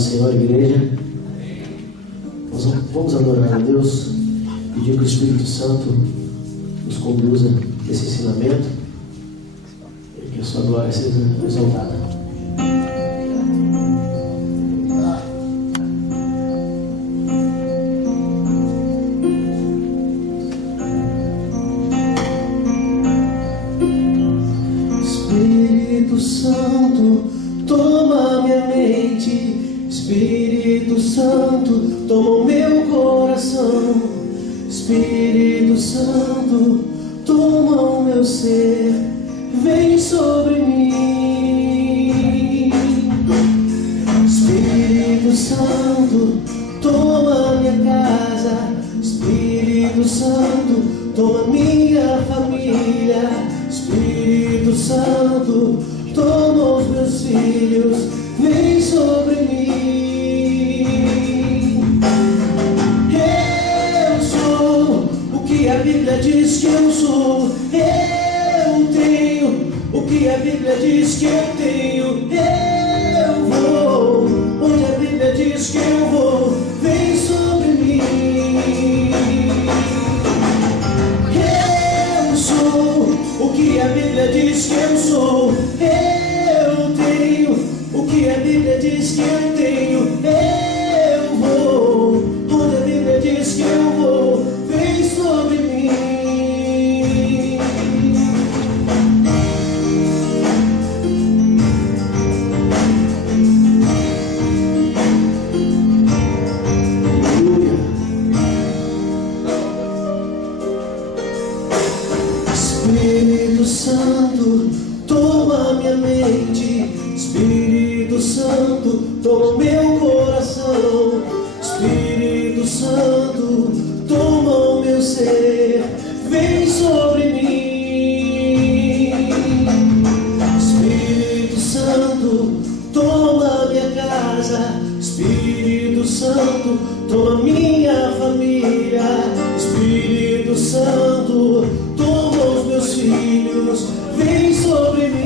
do Senhor, igreja. Nós vamos adorar a Deus, pedir que o Espírito Santo nos conduza nesse ensinamento e que a sua glória seja exaltada. Espírito Santo, toma minha mente. Espírito Santo, toma o meu coração. Espírito Santo, toma o meu ser, vem sobre mim. Espírito Santo, toma minha casa. Espírito Santo, toma minha família. Espírito Santo, toma os meus filhos, vem sobre mim. Eu sou o que a Bíblia diz que eu sou. Eu tenho o que a Bíblia diz que eu tenho. Eu vou onde a Bíblia diz que eu vou, vem sobre mim. Eu sou o que a Bíblia diz que eu sou. Eu tenho o que a Bíblia diz que eu tenho. Eu vou onde a Bíblia diz que eu vou, vem sobre mim. Aleluia. Espírito Santo, toma minha mente. Espírito Santo, toma meu coração. Espírito Santo, toma o meu ser, vem sobre mim. Espírito Santo, toma minha casa. Espírito Santo, toma minha família. Espírito Santo, toma os meus filhos, vem sobre mim.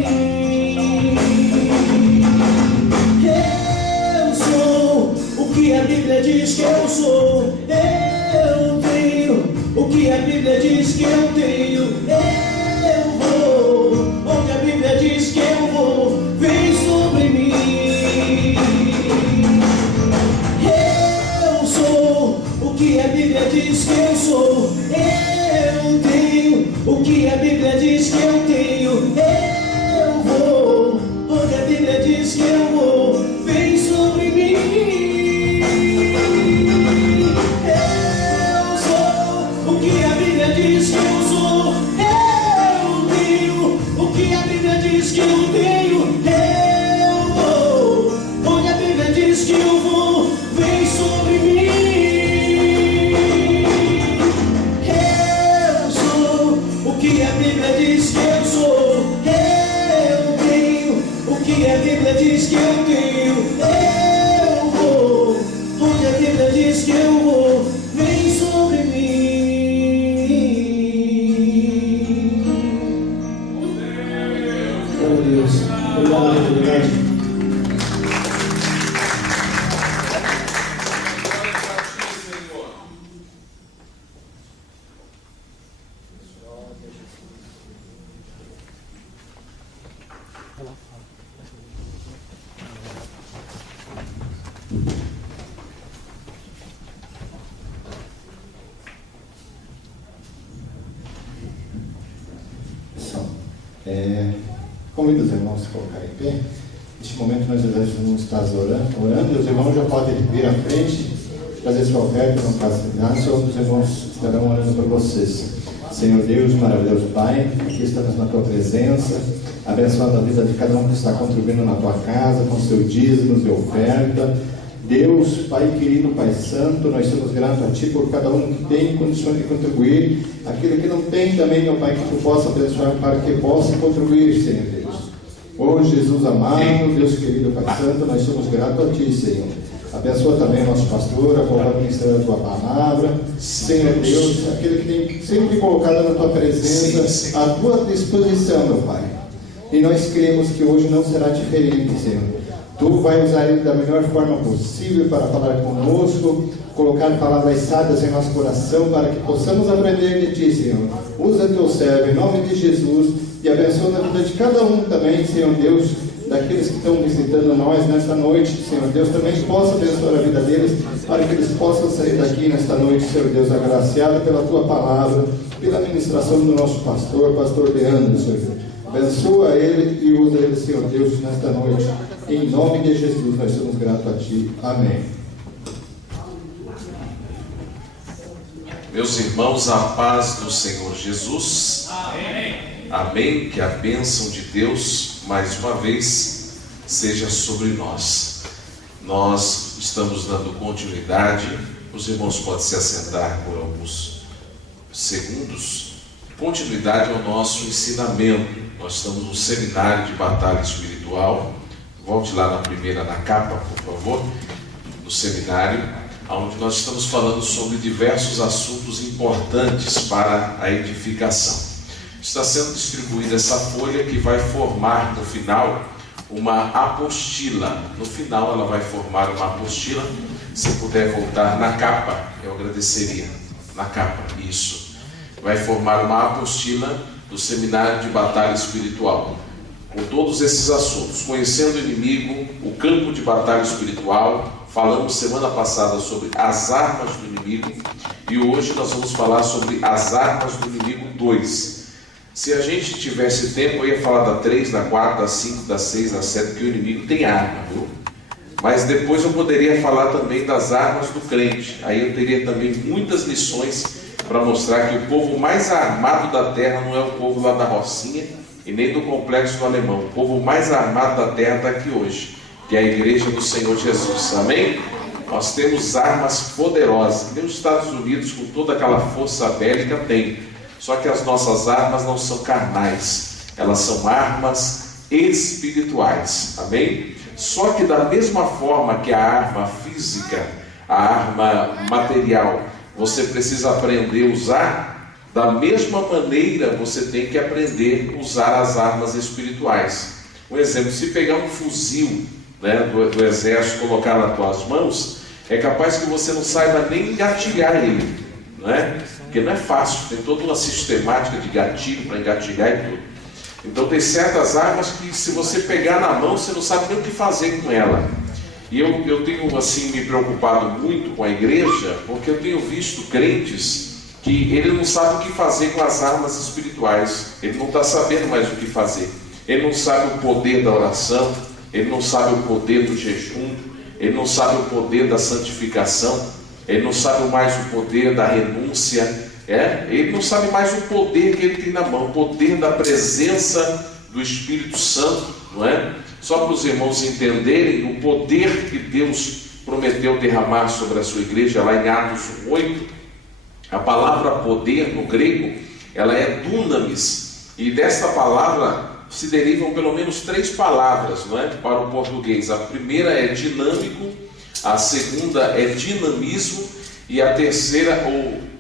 Eu sou o que a Bíblia diz que eu sou. Eu tenho o que a Bíblia diz que eu tenho. Eu vou onde a Bíblia diz que eu vou, vem sobre mim. Eu sou o que a Bíblia diz que eu sou. Eu tenho o que a Bíblia diz que eu tenho. Eu vou onde a Bíblia diz que eu vou, vem sobre mim. Eu sou o que a Bíblia diz que eu sou. Eu tenho o que a Bíblia diz que eu tenho. Eu vou onde a Bíblia diz que eu vou, vem sobre mim. Eu sou o que a Bíblia diz que eu sou. Eu tenho o que a Bíblia diz que eu tenho. Eu vou onde a Bíblia diz que eu vou, vem sobre mim. Oh Deus, obrigado, obrigado. Convido os irmãos a se colocarem em pé. Neste momento nós vamos estar orando. Os irmãos já podem vir à frente, trazer sua oferta, não faça nada, só os irmãos estarão orando por vocês. Senhor Deus, maravilhoso Pai, aqui estamos na Tua presença, abençoando a vida de cada um que está contribuindo na Tua casa, com seu dízimo e oferta. Deus, Pai querido, Pai santo, nós somos gratos a Ti por cada um que tem condições de contribuir. Aquele que não tem também, meu Pai, que Tu possa abençoar para que possa contribuir, Senhor Deus. Oh Jesus amado, Deus querido, Pai santo, nós somos gratos a Ti, Senhor. Abençoa também o nosso pastor, a qual vai ministrar a Tua palavra. Senhor Deus, aquele que tem sempre colocado na Tua presença, à Tua disposição, meu Pai. E nós cremos que hoje não será diferente, Senhor. Tu vai usar ele da melhor forma possível para falar conosco, colocar palavras sábias em nosso coração, para que possamos aprender de Ti, Senhor. Usa Teu servo em nome de Jesus e abençoa a vida de cada um também, Senhor Deus, daqueles que estão visitando nós nesta noite, Senhor Deus, também possa abençoar a vida deles, para que eles possam sair daqui nesta noite, Senhor Deus, agraciado pela Tua palavra, pela ministração do nosso pastor Leandro, Senhor Deus. Abençoa ele e usa ele, Senhor Deus, nesta noite. Em nome de Jesus, nós somos gratos a Ti. Amém. Meus irmãos, a paz do Senhor Jesus. Amém. Amém. Que a bênção de Deus, mais uma vez, seja sobre nós. Nós estamos dando continuidade. Os irmãos podem se assentar por alguns segundos. Continuidade ao nosso ensinamento. Nós estamos no seminário de batalha espiritual. Volte lá na capa, por favor, no seminário, onde nós estamos falando sobre diversos assuntos importantes para a edificação. Está sendo distribuída essa folha que vai formar no final uma apostila. No final ela vai formar uma apostila. Se puder voltar na capa, eu agradeceria. Na capa, isso. Vai formar uma apostila do seminário de batalha espiritual, com todos esses assuntos: conhecendo o inimigo, o campo de batalha espiritual. Falamos semana passada sobre as armas do inimigo e hoje nós vamos falar sobre as armas do inimigo 2. Se a gente tivesse tempo, eu ia falar da 3, da 4, da 5, da 6, da 7, porque o inimigo tem arma, viu? Mas depois eu poderia falar também das armas do crente. Aí eu teria também muitas lições para mostrar que o povo mais armado da terra não é o povo lá da Rocinha e nem do Complexo do Alemão. O povo mais armado da terra está aqui hoje, que é a igreja do Senhor Jesus. Amém? Nós temos armas poderosas, que nem os Estados Unidos, com toda aquela força bélica, tem. Só que as nossas armas não são carnais, elas são armas espirituais. Amém? Só que da mesma forma que a arma física, a arma material, você precisa aprender a usar, da mesma maneira você tem que aprender a usar as armas espirituais. Um exemplo: se pegar um fuzil, né, do exército, colocar nas tuas mãos, é capaz que você não saiba nem engatilhar ele, não é? Porque não é fácil, tem toda uma sistemática de gatilho para engatilhar e tudo. Então tem certas armas que, se você pegar na mão, você não sabe nem o que fazer com ela. E eu tenho assim me preocupado muito com a igreja, porque eu tenho visto crentes que ele não sabe o que fazer com as armas espirituais. Ele não está sabendo mais o que fazer. Ele não sabe o poder da oração, ele não sabe o poder do jejum, ele não sabe o poder da santificação, ele não sabe mais o poder da renúncia, ele não sabe mais o poder que ele tem na mão, o poder da presença do Espírito Santo, não é? Só para os irmãos entenderem o poder que Deus prometeu derramar sobre a sua igreja, lá em Atos 8, a palavra poder no grego, ela é dunamis, e desta palavra se derivam pelo menos 3 palavras, não é? Para o português. A primeira é dinâmico, a segunda é dinamismo, e a terceira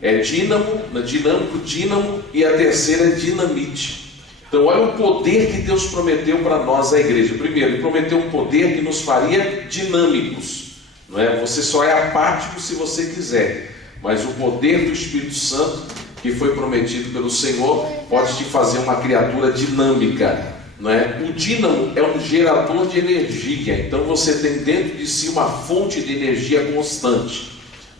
é dínamo, e a terceira é dinamite. Então olha o poder que Deus prometeu para nós, a igreja. Primeiro, Ele prometeu um poder que nos faria dinâmicos, não é? Você só é apático se você quiser, mas o poder do Espírito Santo que foi prometido pelo Senhor pode te fazer uma criatura dinâmica, não é? O dínamo é um gerador de energia, então você tem dentro de si uma fonte de energia constante,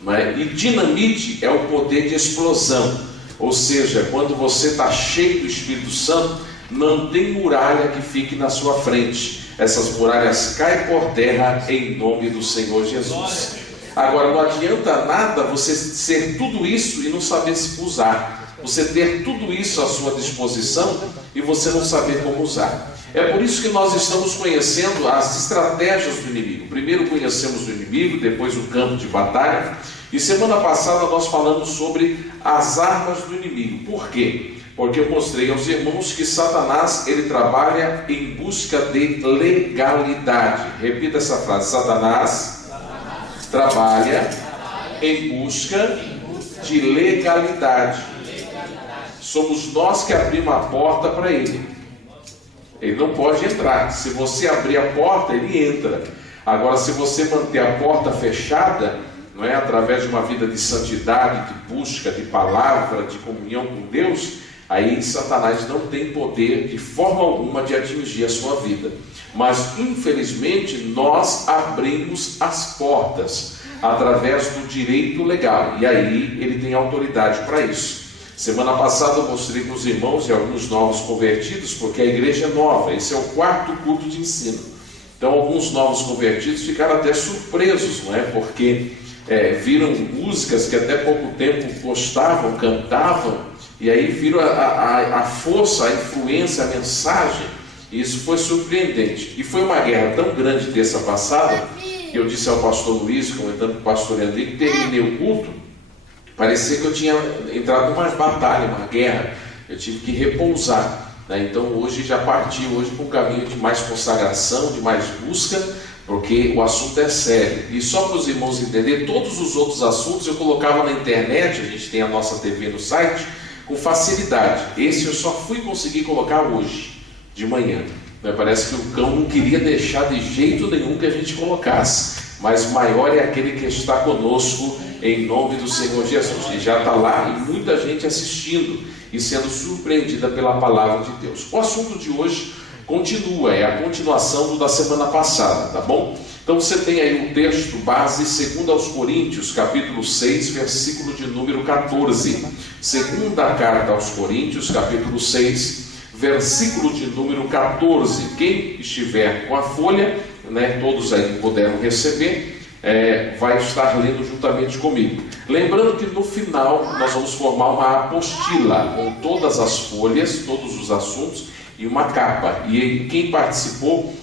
não é? E dinamite é o poder de explosão. Ou seja, quando você está cheio do Espírito Santo, não tem muralha que fique na sua frente. Essas muralhas caem por terra em nome do Senhor Jesus. Agora, não adianta nada você ser tudo isso e não saber se usar. Você ter tudo isso à sua disposição e você não saber como usar. É por isso que nós estamos conhecendo as estratégias do inimigo. Primeiro conhecemos o inimigo, depois o campo de batalha. E semana passada nós falamos sobre as armas do inimigo. Por quê? Porque eu mostrei aos irmãos que Satanás, ele trabalha em busca de legalidade. Repita essa frase: Satanás trabalha em busca de legalidade. Somos nós que abrimos a porta para ele. Ele não pode entrar. Se você abrir a porta, ele entra. Agora, se você manter a porta fechada, não é, através de uma vida de santidade, de busca, de palavra, de comunhão com Deus, aí Satanás não tem poder de forma alguma de atingir a sua vida. Mas, infelizmente, nós abrimos as portas através do direito legal, e aí ele tem autoridade para isso. Semana passada eu mostrei para os irmãos e alguns novos convertidos, porque a igreja é nova, esse é o 4º culto de ensino. Então alguns novos convertidos ficaram até surpresos, não é? Porque viram músicas que até pouco tempo gostavam, cantavam, e aí viram a força, a influência, a mensagem, e isso foi surpreendente. E foi uma guerra tão grande terça passada, que eu disse ao pastor Luiz, comentando com o pastor André, que terminei o culto, parecia que eu tinha entrado numa batalha, uma guerra, eu tive que repousar, né? Então hoje já parti hoje para um caminho de mais consagração, de mais busca, porque o assunto é sério. E só para os irmãos entenderem, todos os outros assuntos eu colocava na internet, a gente tem a nossa TV no site, com facilidade. Esse eu só fui conseguir colocar hoje, de manhã. Parece que o cão não queria deixar de jeito nenhum que a gente colocasse. Mas maior é aquele que está conosco, em nome do Senhor Jesus. E já está lá e muita gente assistindo e sendo surpreendida pela palavra de Deus. O assunto de hoje continua, é a continuação do da semana passada, tá bom? Então você tem aí um texto base, 2 Coríntios, capítulo 6, versículo de número 14. Segunda carta aos Coríntios, capítulo 6, versículo de número 14. Quem estiver com a folha, né, todos aí puderam receber, vai estar lendo juntamente comigo. Lembrando que no final nós vamos formar uma apostila com todas as folhas, todos os assuntos e uma capa. E quem participou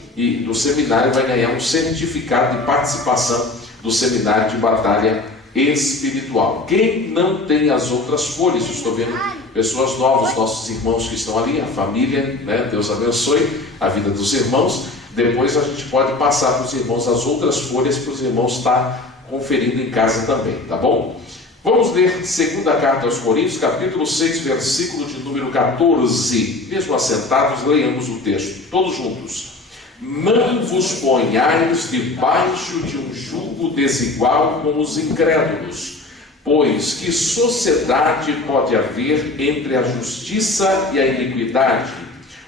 do seminário vai ganhar um certificado de participação do seminário de batalha espiritual. Quem não tem as outras folhas, eu estou vendo pessoas novas, nossos irmãos que estão ali, a família, né? Deus abençoe a vida dos irmãos. Depois a gente pode passar para os irmãos as outras folhas para os irmãos estar conferindo em casa também, tá bom? Vamos ler segunda carta aos Coríntios, capítulo 6, versículo de número 14. Mesmo assentados, leiamos o texto, todos juntos. Não vos ponhais debaixo de um jugo desigual com os incrédulos, pois que sociedade pode haver entre a justiça e a iniquidade?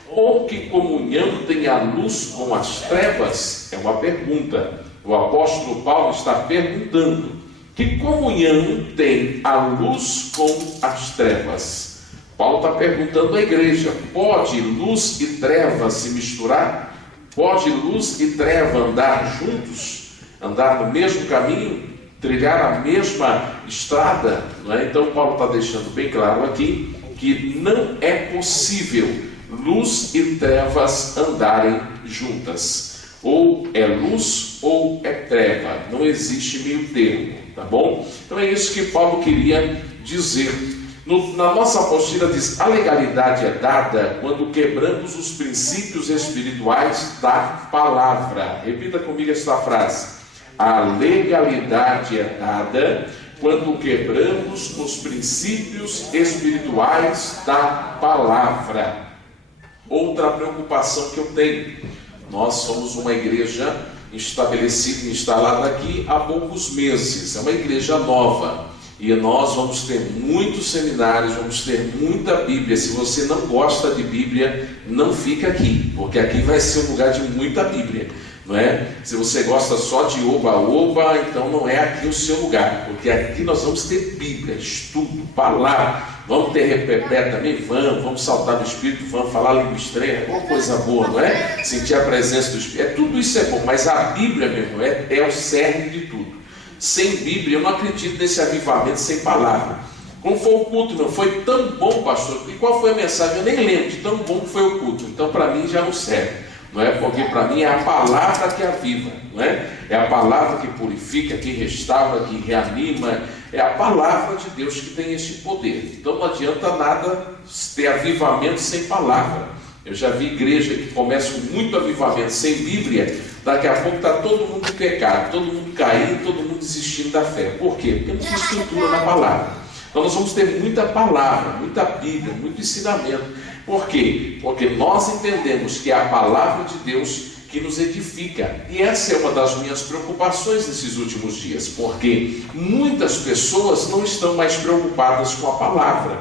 Ou que comunhão tem a luz com as trevas? É uma pergunta. O apóstolo Paulo está perguntando: que comunhão tem a luz com as trevas? Paulo está perguntando à igreja: pode luz e trevas se misturar? Pode luz e treva andar juntos? Andar no mesmo caminho? Trilhar a mesma estrada? Não é? Então Paulo está deixando bem claro aqui que não é possível luz e trevas andarem juntas. Ou é luz ou é treva. Não existe meio termo, tá bom? Então é isso que Paulo queria dizer. Na nossa apostila diz: a legalidade é dada quando quebramos os princípios espirituais da palavra. Repita comigo esta frase: a legalidade é dada quando quebramos os princípios espirituais da palavra. Outra preocupação que eu tenho: nós somos uma igreja estabelecida e instalada aqui há poucos meses, é uma igreja nova, e nós vamos ter muitos seminários, vamos ter muita Bíblia. Se você não gosta de Bíblia, não fica aqui, porque aqui vai ser um lugar de muita Bíblia, não é? Se você gosta só de oba-oba, então não é aqui o seu lugar, porque aqui nós vamos ter Bíblia, estudo, palavra. Vamos ter repepé também? Vamos saltar no Espírito, vamos falar língua estranha, é uma coisa boa, não é? Sentir a presença do Espírito, tudo isso é bom, mas a Bíblia, meu irmão, é o cerne de tudo. Sem Bíblia, eu não acredito nesse avivamento sem palavra. Como foi o culto, meu? Foi tão bom, pastor, e qual foi a mensagem? Eu nem lembro de tão bom que foi o culto, então para mim já não serve. Não é? Porque para mim é a palavra que aviva, não é? É a palavra que purifica, que restaura, que reanima. É a palavra de Deus que tem este poder. Então não adianta nada ter avivamento sem palavra. Eu já vi igreja que começa com muito avivamento sem Bíblia, daqui a pouco está todo mundo em pecado, todo mundo caindo, todo mundo desistindo da fé. Por quê? Porque não tem estrutura na palavra. Então nós vamos ter muita palavra, muita Bíblia, muito ensinamento. Por quê? Porque nós entendemos que é a palavra de Deus que nos edifica. E essa é uma das minhas preocupações nesses últimos dias, porque muitas pessoas não estão mais preocupadas com a palavra,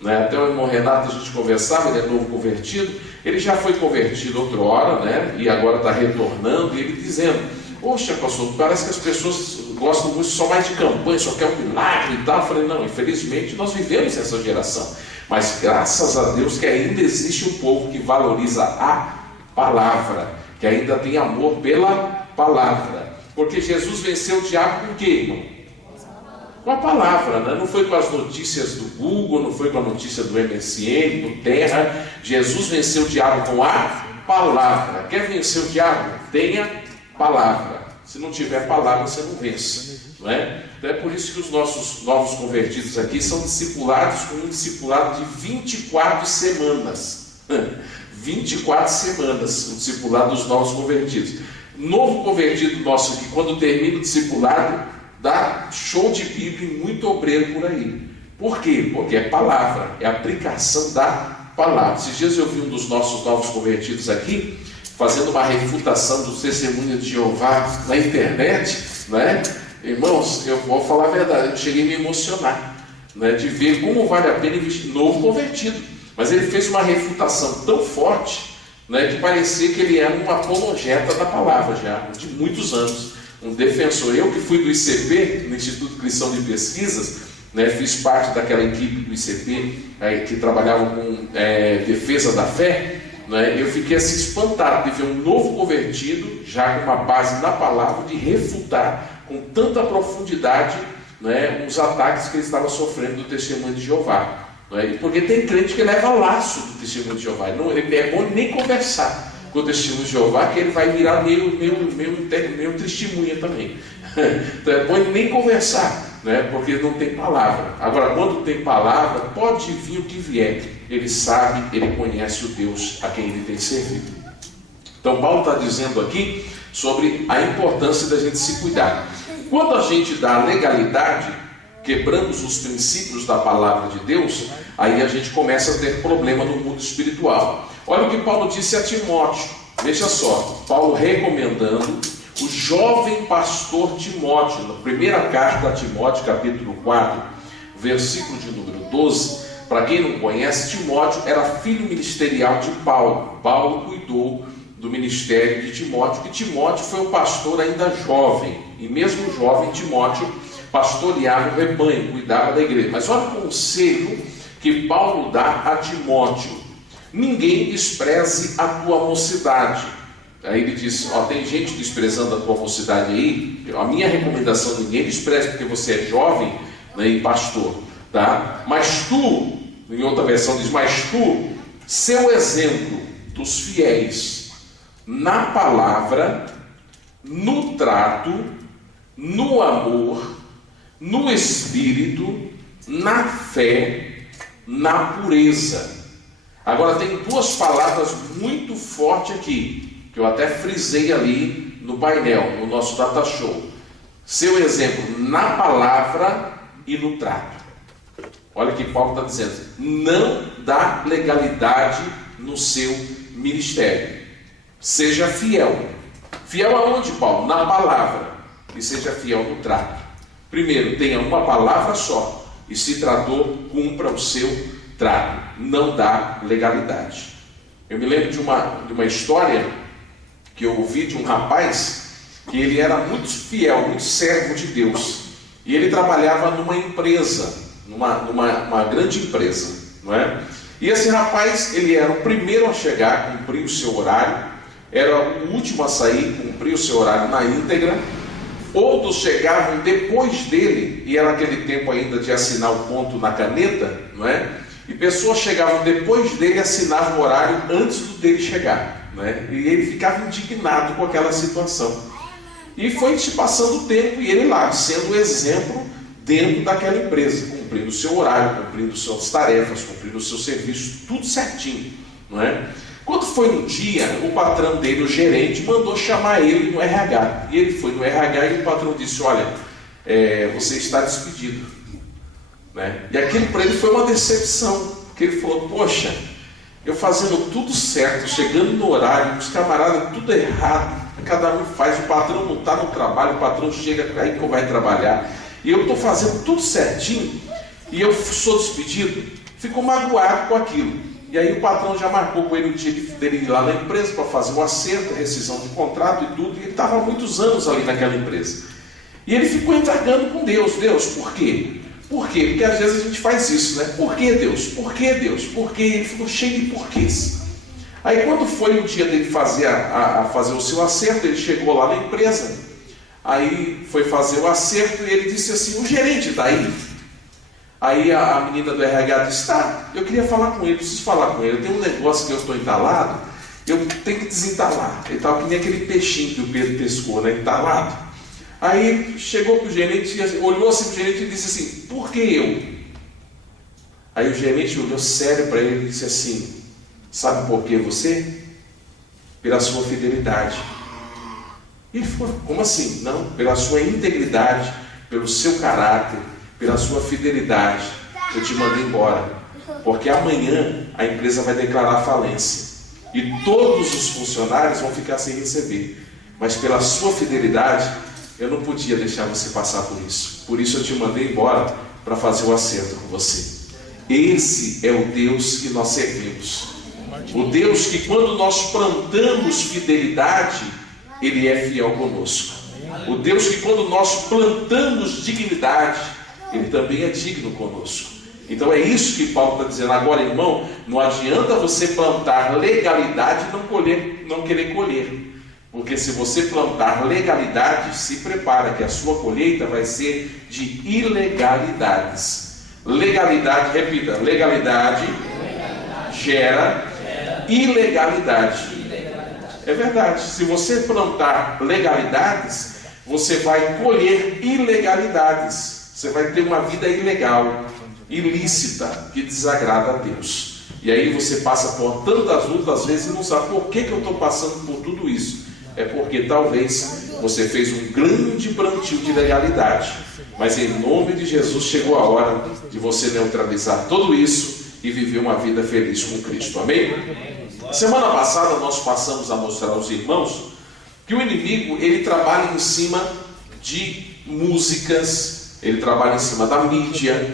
né? Até o irmão Renato, a gente conversava, ele é novo convertido, ele já foi convertido outrora, né? E agora está retornando, e ele dizendo: poxa, pastor, parece que as pessoas gostam muito só mais de campanha, só quer um milagre e tal. Eu falei: não, infelizmente nós vivemos essa geração, mas graças a Deus que ainda existe um povo que valoriza a palavra, que ainda tem amor pela palavra, porque Jesus venceu o diabo com o quê, irmão? Com a palavra, né? Não foi com as notícias do Google, não foi com a notícia do MSN, do Terra. Jesus venceu o diabo com a palavra. Quer vencer o diabo? Tenha palavra. Se não tiver palavra, você não vence, não é? Então é por isso que os nossos novos convertidos aqui são discipulados com um discipulado de 24 semanas. 24 semanas, o discipulado dos novos convertidos. Novo convertido nosso aqui, quando termina o discipulado, dá show de Bíblia e muito obreiro por aí. Por quê? Porque é palavra, é aplicação da palavra. Esses dias eu vi um dos nossos novos convertidos aqui, fazendo uma refutação dos testemunhos de Jeová na internet, né? Irmãos, eu vou falar a verdade, eu cheguei a me emocionar, né, de ver como vale a pena investir. Novo convertido, mas ele fez uma refutação tão forte, né, que parecia que ele era um apologeta da palavra já, de muitos anos, um defensor. Eu que fui do ICP, no Instituto Cristão de Pesquisas, né, fiz parte daquela equipe do ICP que trabalhava com defesa da fé, né, eu fiquei assim espantado de ver um novo convertido, já com uma base na palavra, de refutar com tanta profundidade, né, os ataques que ele estava sofrendo do testemunho de Jeová. Porque tem crente que leva laço do testemunho de Jeová. Não, ele é bom nem conversar com o testemunho de Jeová, que ele vai virar meio testemunha também. Então é bom ele nem conversar, né? Porque não tem palavra. Agora, quando tem palavra, pode vir o que vier. Ele sabe, ele conhece o Deus a quem ele tem servido. Então Paulo está dizendo aqui sobre a importância da gente se cuidar. Quando a gente dá legalidade, quebramos os princípios da palavra de Deus, aí a gente começa a ter problema no mundo espiritual. Olha o que Paulo disse a Timóteo. Veja só, Paulo recomendando o jovem pastor Timóteo, na primeira carta a Timóteo, capítulo 4, versículo de número 12. Para quem não conhece, Timóteo era filho ministerial de Paulo. Paulo cuidou do ministério de Timóteo, que Timóteo foi um pastor ainda jovem, e mesmo jovem Timóteo pastoreava o rebanho, cuidava da igreja. Mas olha o conselho que Paulo dá a Timóteo: ninguém despreze a tua mocidade. Aí ele diz: tem gente desprezando a tua mocidade aí. A minha recomendação: ninguém despreze, porque você é jovem, né, e pastor, tá? Mas tu, em outra versão diz: mas tu, seu exemplo dos fiéis na palavra, no trato, no amor, no espírito, na fé, na pureza. Agora tem duas palavras muito fortes aqui, que eu até frisei ali no painel, no nosso data show. Seu exemplo na palavra e no trato. Olha o que Paulo está dizendo: não dá legalidade no seu ministério. Seja fiel. Fiel aonde, Paulo? Na palavra. E seja fiel no trato. Primeiro, tenha uma palavra só, e se tratou, cumpra o seu trato. Não dá legalidade. Eu me lembro de uma história que eu ouvi de um rapaz que ele era muito fiel, muito servo de Deus, e ele trabalhava numa empresa, numa grande empresa, não é? E esse rapaz, ele era o primeiro a chegar, cumprir o seu horário, era o último a sair, cumprir o seu horário na íntegra. Outros chegavam depois dele, e era aquele tempo ainda de assinar o ponto na caneta, não é? E pessoas chegavam depois dele e assinavam o horário antes do dele chegar, não é? E ele ficava indignado com aquela situação. E foi se passando o tempo, e ele lá, sendo exemplo dentro daquela empresa, cumprindo o seu horário, cumprindo suas tarefas, cumprindo o seu serviço, tudo certinho, não é? Quando foi um dia, o patrão dele, o gerente, mandou chamar ele no RH. E ele foi no RH e o patrão disse: olha, você está despedido, né? E aquilo para ele foi uma decepção, porque ele falou: poxa, Eu fazendo tudo certo, chegando no horário, os camaradas tudo errado, cada um faz, o patrão não está no trabalho, o patrão chega aí que vai trabalhar, e eu estou fazendo tudo certinho, e eu sou despedido, fico magoado com aquilo. E aí o patrão já marcou com ele o dia dele ir lá na empresa para fazer um acerto, rescisão de contrato e tudo, e ele estava há muitos anos ali naquela empresa. E ele ficou indagando com Deus, por quê? Por quê? Porque às vezes a gente faz isso, né? Por que Deus? Por que Deus? Por quê? Ele ficou cheio de porquês. Aí quando foi o dia dele fazer fazer o seu acerto, ele chegou lá na empresa, aí foi fazer o acerto e ele disse assim, o gerente está aí? Aí a menina do RH disse, tá, eu queria falar com ele, preciso falar com ele, tem um negócio que eu estou entalado, eu tenho que desentalar. Ele estava que nem aquele peixinho que o Pedro pescou, né? Entalado. Aí chegou para o gerente, olhou assim para o gerente e disse assim, por que eu? Aí o gerente olhou sério para ele e disse assim, sabe por que você? Pela sua fidelidade. E ele falou, como assim? Não, pela sua integridade, pelo seu caráter, pela sua fidelidade, eu te mandei embora. Porque amanhã a empresa vai declarar falência. E todos os funcionários vão ficar sem receber. Mas pela sua fidelidade, eu não podia deixar você passar por isso. Por isso eu te mandei embora para fazer o acerto com você. Esse é o Deus que nós servimos. O Deus que quando nós plantamos fidelidade, Ele é fiel conosco. O Deus que quando nós plantamos dignidade, Ele também é digno conosco. Então é isso que Paulo está dizendo. Agora, irmão, não adianta você plantar legalidade e não querer colher. Porque se você plantar legalidade, se prepara que a sua colheita vai ser de ilegalidades. Legalidade, repita, legalidade gera ilegalidade. É verdade, se você plantar legalidades, você vai colher ilegalidades. Você vai ter uma vida ilegal, ilícita, que desagrada a Deus. E aí você passa por tantas lutas, às vezes, e não sabe por que eu estou passando por tudo isso. É porque talvez você fez um grande plantio de legalidade. Mas em nome de Jesus chegou a hora de você neutralizar tudo isso e viver uma vida feliz com Cristo. Amém? Semana passada nós passamos a mostrar aos irmãos que o inimigo, ele trabalha em cima de músicas, ele trabalha em cima da mídia.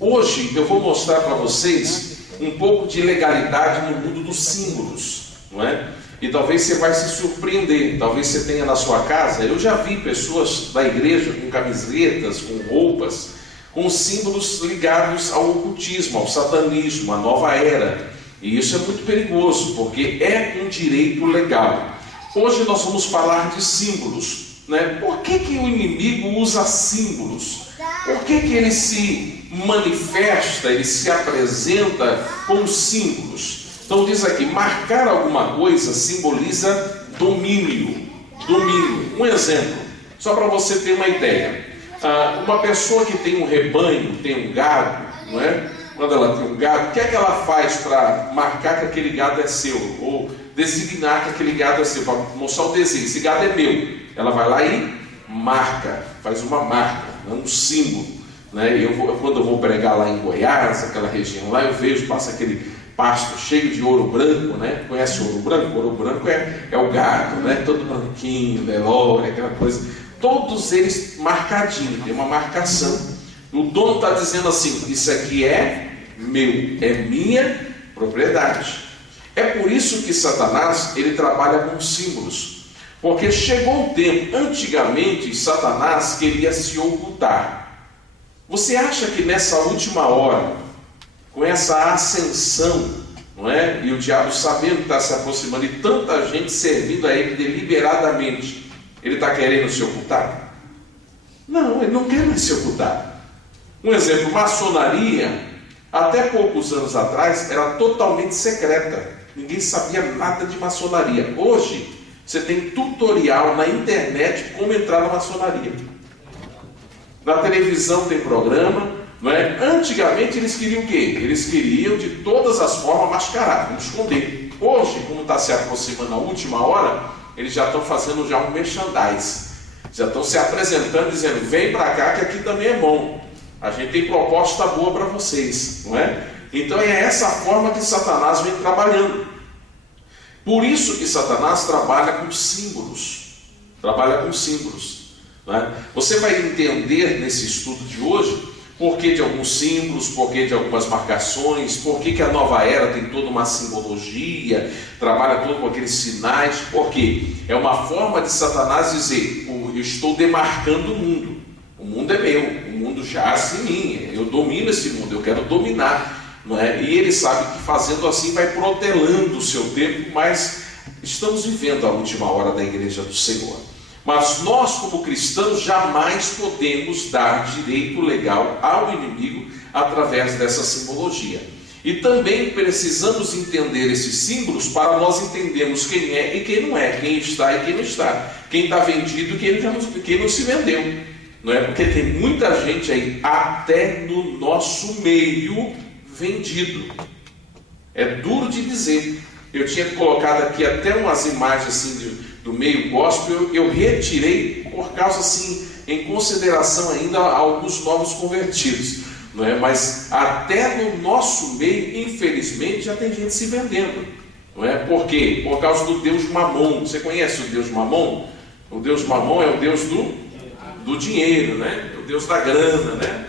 Hoje eu vou mostrar para vocês um pouco de legalidade no mundo dos símbolos, não é? E talvez você vai se surpreender, talvez você tenha na sua casa, eu já vi pessoas da igreja com camisetas, com roupas, com símbolos ligados ao ocultismo, ao satanismo, à nova era. E isso é muito perigoso, porque é um direito legal. Hoje nós vamos falar de símbolos, né? Por que o inimigo usa símbolos? Por que ele se manifesta, ele se apresenta com símbolos? Então diz aqui, marcar alguma coisa simboliza domínio. Um exemplo, só para você ter uma ideia. Uma pessoa que tem um rebanho, tem um gado, não é? Quando ela tem um gado, o que é que ela faz para marcar que aquele gado é seu? Ou designar que aquele gado é seu, para mostrar o desenho, esse gado é meu. Ela vai lá e marca, faz uma marca, um símbolo, né? Quando eu vou pregar lá em Goiás, aquela região lá, eu vejo, passa aquele pasto cheio de ouro branco, né? Conhece o ouro branco? O ouro branco é o gado, né? Todo branquinho, velório, aquela coisa. Todos eles marcadinhos, tem uma marcação. O dono está dizendo assim, isso aqui é meu, é minha propriedade. É por isso que Satanás, ele trabalha com símbolos. Porque chegou um tempo, antigamente, Satanás queria se ocultar. Você acha que nessa última hora, com essa ascensão, não é? E o diabo sabendo que está se aproximando e tanta gente servindo a ele deliberadamente, ele está querendo se ocultar? Não, ele não quer mais se ocultar. Um exemplo, maçonaria, até poucos anos atrás, era totalmente secreta. Ninguém sabia nada de maçonaria. Hoje, você tem tutorial na internet como entrar na maçonaria. Na televisão tem programa, não é? Antigamente eles queriam o quê? Eles queriam de todas as formas mascarar, esconder. Hoje, como está se aproximando a última hora, eles já estão fazendo já um merchandise. Já estão se apresentando, dizendo, vem para cá que aqui também é bom. A gente tem proposta boa para vocês, não é? Então é essa forma que Satanás vem trabalhando. Por isso que Satanás trabalha com símbolos. Trabalha com símbolos, né? Você vai entender nesse estudo de hoje por que de alguns símbolos, por que de algumas marcações, por que a nova era tem toda uma simbologia, trabalha todo com aqueles sinais, porque é uma forma de Satanás dizer: eu estou demarcando o mundo é meu, o mundo jaz em mim, eu domino esse mundo, eu quero dominar, não é? E ele sabe que fazendo assim vai protelando o seu tempo, mas estamos vivendo a última hora da igreja do Senhor. Mas nós, como cristãos, jamais podemos dar direito legal ao inimigo através dessa simbologia. E também precisamos entender esses símbolos para nós entendermos quem é e quem não é, quem está e quem não está, quem está vendido e quem não se vendeu. Não é? Porque tem muita gente aí, até no nosso meio, vendido. É duro de dizer. Eu tinha colocado aqui até umas imagens assim do meio gospel, eu retirei por causa, assim, em consideração ainda a alguns novos convertidos, não é? Mas até no nosso meio, infelizmente, já tem gente se vendendo, não é? Por quê? Por causa do Deus Mamon. Você conhece o Deus Mamon? O Deus Mamon é o Deus do dinheiro, né? O Deus da grana, né?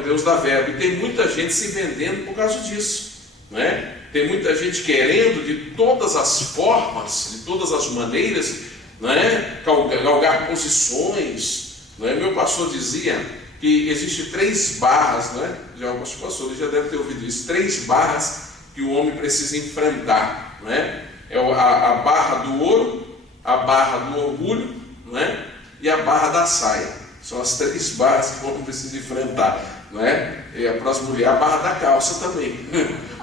O Deus da verba. E tem muita gente se vendendo por causa disso, não é? Tem muita gente querendo de todas as formas, de todas as maneiras, não é? Galgar posições, não é? Meu pastor dizia que existe 3 barras, não é? Já o pastor já deve ter ouvido isso, 3 barras que o homem precisa enfrentar, não é? É a barra do ouro, a barra do orgulho, não é? E a barra da saia. São as 3 barras que o homem precisa enfrentar, não é? E para as mulheres, a barra da calça também.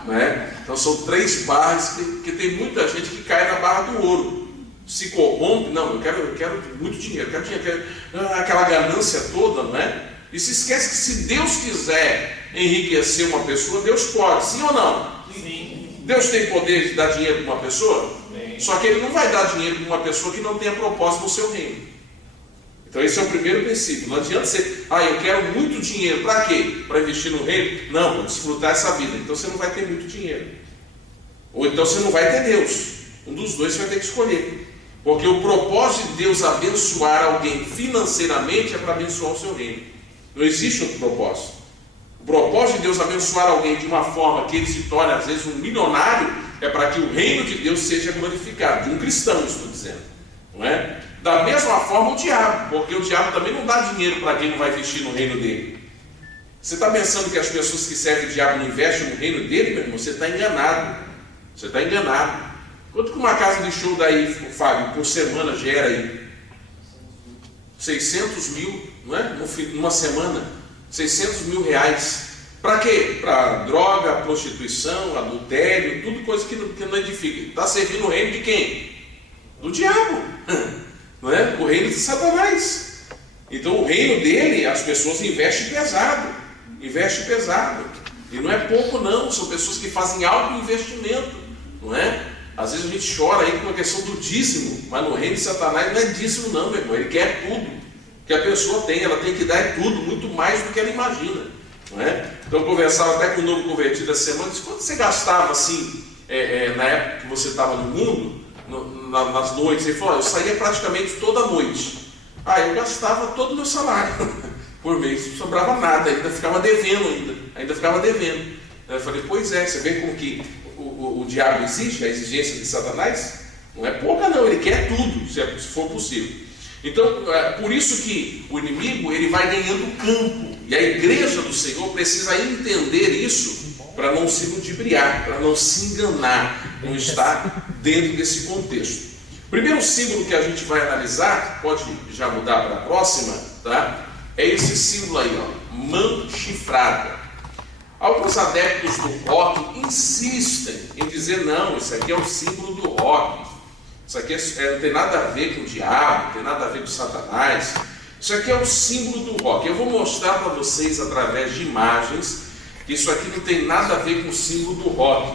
Né? Então são 3 barras que tem muita gente que cai na barra do ouro, se corrompe. Não, eu quero muito dinheiro, aquela ganância toda, né? E se esquece que se Deus quiser enriquecer uma pessoa, Deus pode, sim ou não? Sim. Deus tem poder de dar dinheiro para uma pessoa? Sim. Só que Ele não vai dar dinheiro para uma pessoa que não tenha propósito no seu reino. Então esse é o primeiro princípio. Não adianta você, eu quero muito dinheiro, para quê? Para investir no reino? Não, para desfrutar essa vida. Então você não vai ter muito dinheiro. Ou então você não vai ter Deus. Um dos dois você vai ter que escolher. Porque o propósito de Deus abençoar alguém financeiramente é para abençoar o seu reino. Não existe outro propósito. O propósito de Deus abençoar alguém de uma forma que ele se torne às vezes um milionário é para que o reino de Deus seja glorificado. De um cristão, estou dizendo. Não é? Da mesma forma o diabo, porque o diabo também não dá dinheiro para quem não vai investir no reino dele. Você está pensando que as pessoas que servem o diabo não investem no reino dele, meu irmão? Você está enganado. Você está enganado. Quanto que uma casa de show daí, Fábio, por semana gera aí? 600 mil, não é? Numa semana, 600 mil reais. Para quê? Para droga, prostituição, adultério, tudo coisa que não edifica. Está servindo o reino de quem? Do diabo. Não é? O reino de Satanás. Então o reino dele, as pessoas investem pesado. Investem pesado. E não é pouco não, são pessoas que fazem alto investimento. Não é? Às vezes a gente chora aí com a questão do dízimo, mas no reino de Satanás não é dízimo não, meu irmão. Ele quer tudo que a pessoa tem, ela tem que dar tudo, muito mais do que ela imagina. Não é? Então eu conversava até com um novo convertido essa semana, disse: quanto você gastava assim, na época que você estava no mundo, nas noites? Ele falou: eu saía praticamente toda noite. Eu gastava todo o meu salário por mês, não sobrava nada, ainda ficava devendo Eu falei: pois é, você vê como que o diabo exige, a exigência de Satanás não é pouca não, ele quer tudo, se for possível. Então, por isso que o inimigo ele vai ganhando campo, e a igreja do Senhor precisa entender isso para não se ludibriar, para não se enganar, não estar dentro desse contexto. O primeiro símbolo que a gente vai analisar, pode já mudar para a próxima, tá? É esse símbolo aí, ó, mão chifrada. Alguns adeptos do rock insistem em dizer: não, isso aqui é o símbolo do rock, isso aqui não tem nada a ver com o diabo, não tem nada a ver com Satanás, isso aqui é o símbolo do rock. Eu vou mostrar para vocês através de imagens que isso aqui não tem nada a ver com o símbolo do rock.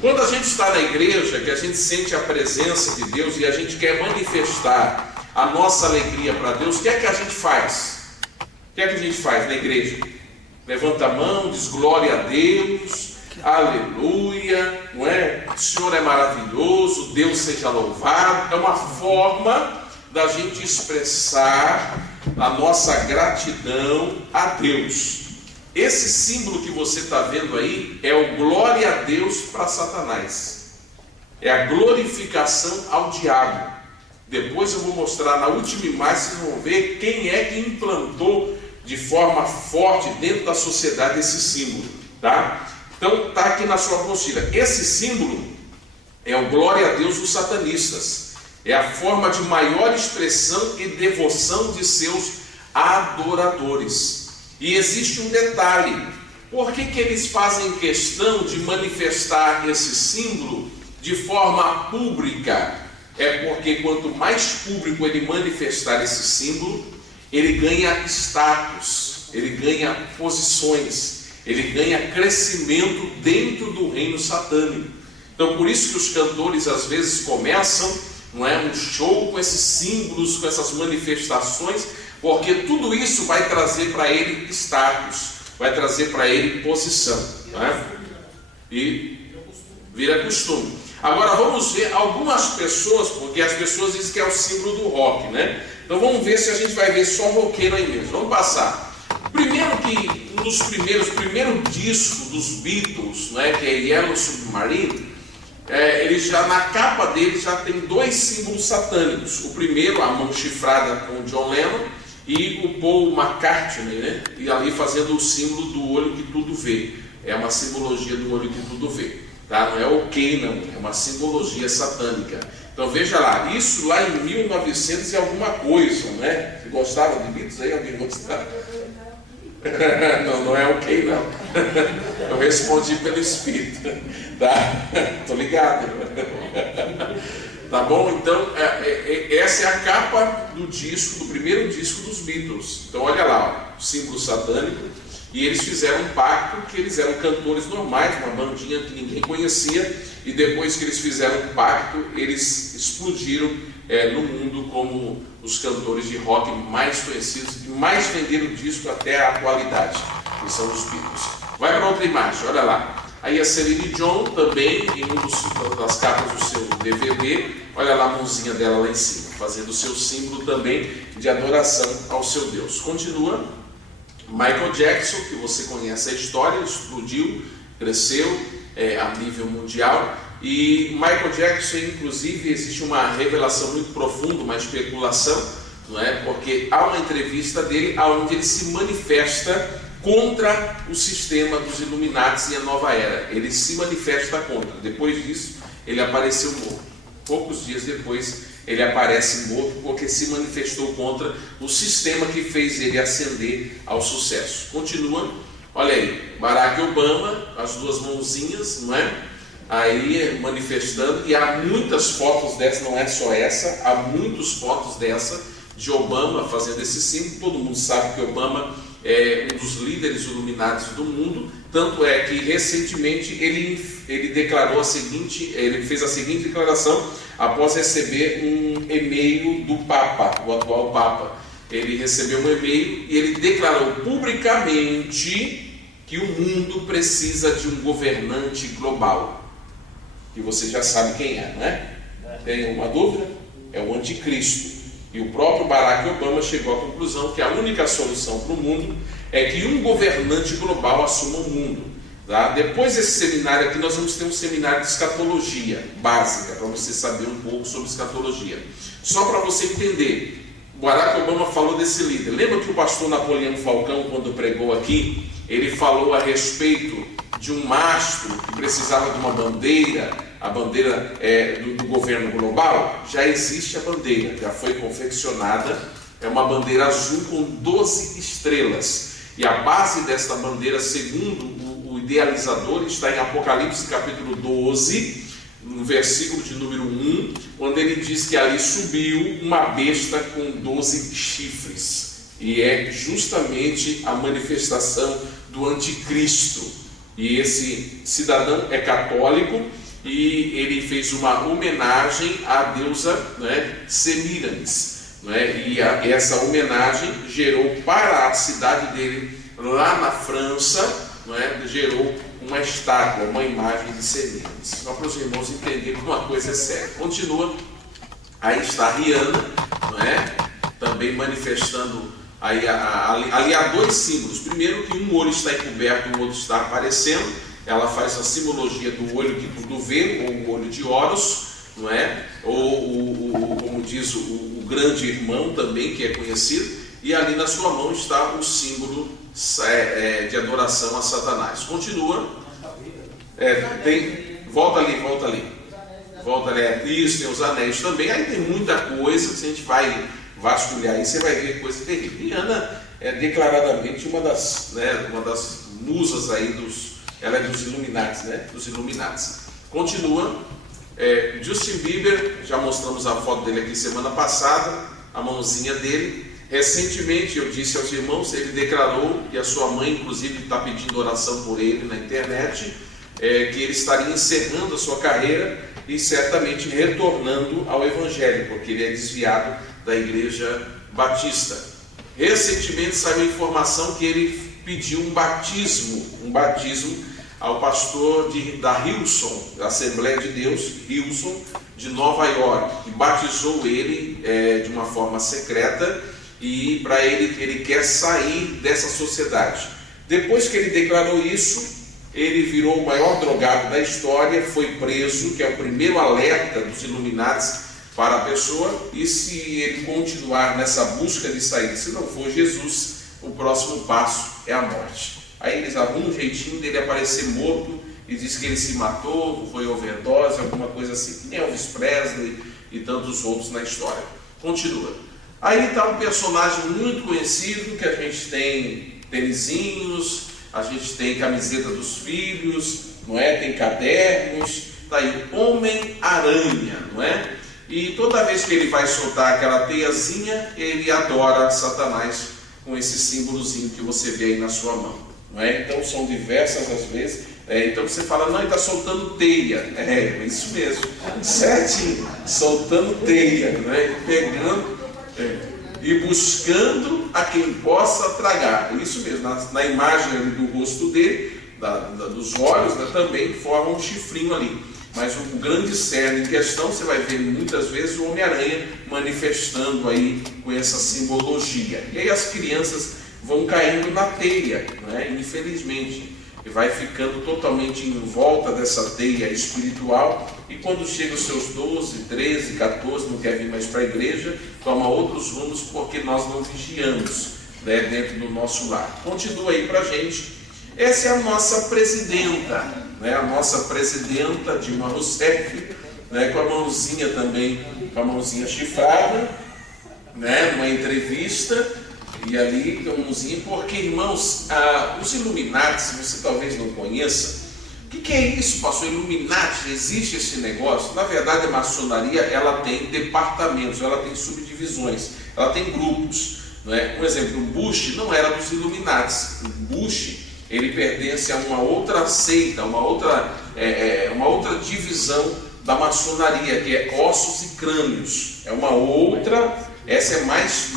Quando a gente está na igreja, que a gente sente a presença de Deus e a gente quer manifestar a nossa alegria para Deus, o que é que a gente faz? O que é que a gente faz na igreja? Levanta a mão, diz glória a Deus, aleluia, não é? O Senhor é maravilhoso, Deus seja louvado. É uma forma da gente expressar a nossa gratidão a Deus. Esse símbolo que você está vendo aí é o glória a Deus para Satanás. É a glorificação ao diabo. Depois eu vou mostrar na última imagem, vocês vão ver quem é que implantou de forma forte dentro da sociedade esse símbolo, tá? Então está aqui na sua apostila. Esse símbolo é o glória a Deus dos satanistas. É a forma de maior expressão e devoção de seus adoradores. E existe um detalhe: por que eles fazem questão de manifestar esse símbolo de forma pública? É porque quanto mais público ele manifestar esse símbolo, ele ganha status, ele ganha posições, ele ganha crescimento dentro do reino satânico. Então por isso que os cantores às vezes começam, não é, um show com esses símbolos, com essas manifestações, porque tudo isso vai trazer para ele status, vai trazer para ele posição, não é? E vira costume. Agora vamos ver algumas pessoas, porque as pessoas dizem que é o símbolo do rock, né? Então vamos ver se a gente vai ver só roqueiro aí mesmo. Vamos passar. Primeiro que um dos primeiro disco dos Beatles, né, que é Yellow Submarine, ele já na capa dele já tem dois símbolos satânicos. O primeiro, a mão chifrada com o John Lennon, e o Paul McCartney, né? E ali fazendo o símbolo do olho que tudo vê. É uma simbologia do olho que tudo vê, tá? Não é ok, não, é uma simbologia satânica. Então veja lá, isso lá em 1900 e alguma coisa, né? Você gostava de Beatles aí? Alguém gostava? Não é ok, não. Eu respondi pelo Espírito, tá? Tô ligado. Tá bom? Então, essa é a capa do disco, do primeiro disco dos Beatles. Então, olha lá, ó, o símbolo satânico. E eles fizeram um pacto, que eles eram cantores normais, uma bandinha que ninguém conhecia. E depois que eles fizeram um pacto, eles explodiram no mundo como os cantores de rock mais conhecidos e mais venderam disco até a atualidade, que são os Beatles. Vai para outra imagem, olha lá. Aí a Celine Dion também, em uma das capas do seu DVD, olha lá a mãozinha dela lá em cima, fazendo o seu símbolo também de adoração ao seu Deus. Continua. Michael Jackson, que você conhece a história, explodiu, cresceu a nível mundial. E Michael Jackson, inclusive, existe uma revelação muito profunda, uma especulação, não é? Porque há uma entrevista dele onde ele se manifesta contra o sistema dos Illuminati e a nova era. Ele se manifesta contra. Depois disso, ele apareceu morto. Poucos dias depois, ele aparece morto porque se manifestou contra o sistema que fez ele ascender ao sucesso. Continua, olha aí, Barack Obama, as duas mãozinhas, não é? Aí manifestando, e há muitas fotos dessa, não é só essa, há muitas fotos dessa, de Obama fazendo esse símbolo. Todo mundo sabe que Obama é um dos líderes iluminados do mundo, tanto é que recentemente ele declarou ele fez a seguinte declaração após receber um e-mail do Papa, o atual Papa. Ele recebeu um e-mail e ele declarou publicamente que o mundo precisa de um governante global. E você já sabe quem é, não é? Tem uma dúvida? É o anticristo. E o próprio Barack Obama chegou à conclusão que a única solução para o mundo é que um governante global assuma o mundo. Tá? Depois desse seminário aqui, nós vamos ter um seminário de escatologia básica, para você saber um pouco sobre escatologia. Só para você entender, Barack Obama falou desse líder. Lembra que o pastor Napoleão Falcão, quando pregou aqui, ele falou a respeito de um mastro que precisava de uma bandeira, a bandeira do governo global? Já existe a bandeira, já foi confeccionada, é uma bandeira azul com 12 estrelas. E a base desta bandeira, segundo o idealizador, está em Apocalipse capítulo 12, no versículo de número 1, onde ele diz que ali subiu uma besta com 12 chifres. E é justamente a manifestação do anticristo. E esse cidadão é católico e ele fez uma homenagem à deusa, né, Semiramis. Né? E essa homenagem gerou para a cidade dele, lá na França, né, gerou uma estátua, uma imagem de semente. Só para os irmãos entenderem que uma coisa é séria. Continua, aí está Rihanna, não é? Também manifestando, aí, ali há dois símbolos. Primeiro que um olho está encoberto, o outro está aparecendo. Ela faz a simbologia do olho que tudo vê, ou o olho de Horus, não é? Ou como diz o grande irmão também, que é conhecido. E ali na sua mão está o símbolo de adoração a Satanás. Continua. Volta ali. Isso, tem os anéis também. Aí tem muita coisa que se a gente vai vasculhar aí, você vai ver coisa terrível. Rihanna é declaradamente uma das musas aí ela é dos Illuminati, né? Dos Illuminati. Continua. Justin Bieber, já mostramos a foto dele aqui semana passada, a mãozinha dele. Recentemente eu disse aos irmãos, ele declarou, e a sua mãe inclusive está pedindo oração por ele na internet, que ele estaria encerrando a sua carreira e certamente retornando ao Evangelho, porque ele é desviado da Igreja Batista. Recentemente saiu a informação que ele pediu um batismo ao pastor da Hillsong, da Assembleia de Deus, Hillsong, de Nova York, que batizou ele de uma forma secreta, e para ele quer sair dessa sociedade. Depois que ele declarou isso, ele virou o maior drogado da história, foi preso, que é o primeiro alerta dos Illuminati para a pessoa, e se ele continuar nessa busca de saída, se não for Jesus, o próximo passo é a morte. Aí eles arrumam um jeitinho dele aparecer morto e diz que ele se matou, foi overdose, alguma coisa assim, que nem Elvis Presley e tantos outros na história. Continua. Aí está um personagem muito conhecido, que a gente tem tênisinhos, a gente tem camiseta dos filhos, não é? Tem cadernos, está aí Homem-Aranha, não é? E toda vez que ele vai soltar aquela teiazinha, ele adora Satanás com esse símbolozinho que você vê aí na sua mão, não é? Então são diversas as vezes. Então você fala, não, ele está soltando teia. É isso mesmo, certinho, soltando teia, não é? Pegando e buscando a quem possa tragar. Isso mesmo, na imagem ali do rosto dele, dos olhos, né, também forma um chifrinho ali. Mas o grande cerne em questão, você vai ver muitas vezes o Homem-Aranha manifestando aí com essa simbologia. E aí as crianças vão caindo na teia, né, infelizmente. E vai ficando totalmente em volta dessa teia espiritual, e quando chega os seus 12, 13, 14, não quer vir mais para a igreja, toma outros rumos porque nós não vigiamos, né, dentro do nosso lar. Continua aí para a gente. Essa é a nossa presidenta, né, a nossa presidenta Dilma Rousseff, né, com a mãozinha também, com a mãozinha chifrada, né, numa entrevista. E ali tem uma mãozinha, porque, irmãos, os Illuminati, se você talvez não conheça, o que é isso, pastor? Illuminati, existe esse negócio? Na verdade, a maçonaria, ela tem departamentos, ela tem subdivisões, ela tem grupos, não é? Por exemplo, o Bush não era dos Illuminati. O Bush, ele pertence a uma outra seita, uma outra divisão da maçonaria, que é ossos e crânios. É uma outra. Essa é mais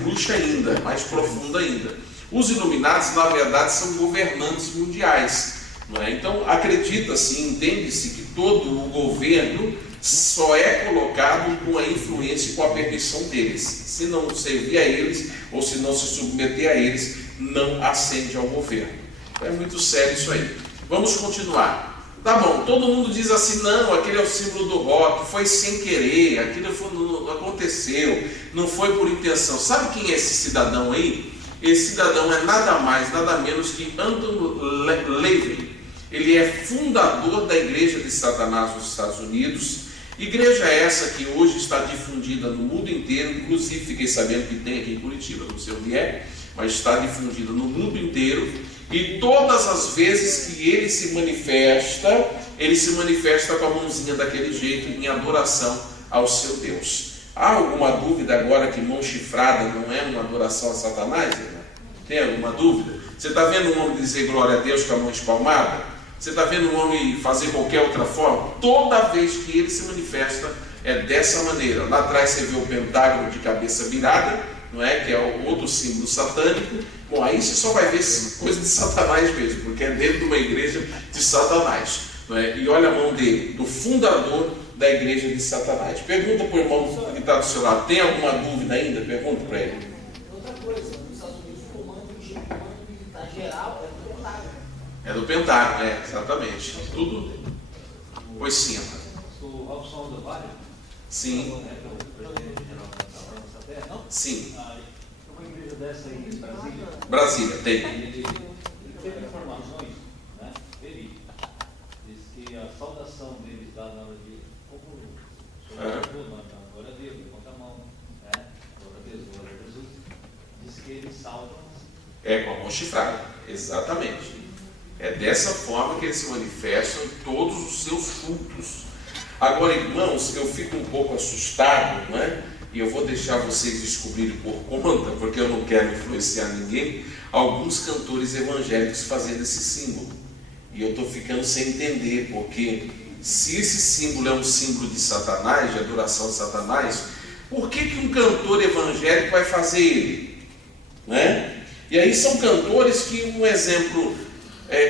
bruxa ainda, mais profunda ainda. Os Illuminati, na verdade, são governantes mundiais, não é? Então, acredita-se, entende-se que todo o governo só é colocado com a influência e com a permissão deles. Se não servir a eles, ou se não se submeter a eles, não ascende ao governo. Então, é muito sério isso aí. Vamos continuar. Tá bom, todo mundo diz assim, não, aquele é o símbolo do rock, foi sem querer, aquilo não aconteceu, não foi por intenção. Sabe quem é esse cidadão aí? Esse cidadão é nada mais, nada menos que Anton LaVey. Ele é fundador da Igreja de Satanás nos Estados Unidos. Igreja essa que hoje está difundida no mundo inteiro, inclusive fiquei sabendo que tem aqui em Curitiba, não sei onde é, mas está difundida no mundo inteiro. E todas as vezes que ele se manifesta com a mãozinha daquele jeito, em adoração ao seu Deus. Há alguma dúvida agora que mão chifrada não é uma adoração a Satanás? Irmão? Tem alguma dúvida? Você está vendo um homem dizer glória a Deus com a mão espalmada? Você está vendo um homem fazer qualquer outra forma? Toda vez que ele se manifesta é dessa maneira. Lá atrás você vê o pentágono de cabeça virada, não é? Que é o outro símbolo satânico, Bom, aí você só vai ver coisa de Satanás mesmo, porque é dentro de uma igreja de Satanás. Não é? E olha a mão dele, do fundador da igreja de Satanás. Pergunta para o irmão que está do seu lado, tem alguma dúvida ainda? Pergunta para ele. Outra coisa, nos Estados Unidos o comando militar geral é do Pentágono. É do Pentágono, exatamente. Tudo. Pois sim. O Robson do Vale? Sim. Que é o presidente geral da nossa terra, não? Sim. Uma igreja dessa aí em Brasília. Brasília, tem. Ele teve informações, né? Ele diz que a saudação deles lá na hora de glória a Deus, levanta a mão, né? Glória a Deus, glória a Jesus. Diz que eles saudam. É com a mão chifrada, exatamente. É dessa forma que eles se manifestam em todos os seus cultos. Agora, irmãos, eu fico um pouco assustado, não é? E eu vou deixar vocês descobrirem por conta, porque eu não quero influenciar ninguém, alguns cantores evangélicos fazendo esse símbolo. E eu estou ficando sem entender, porque se esse símbolo é um símbolo de Satanás, de adoração de Satanás, por que um cantor evangélico vai fazer ele? Né? E aí são cantores que, um exemplo,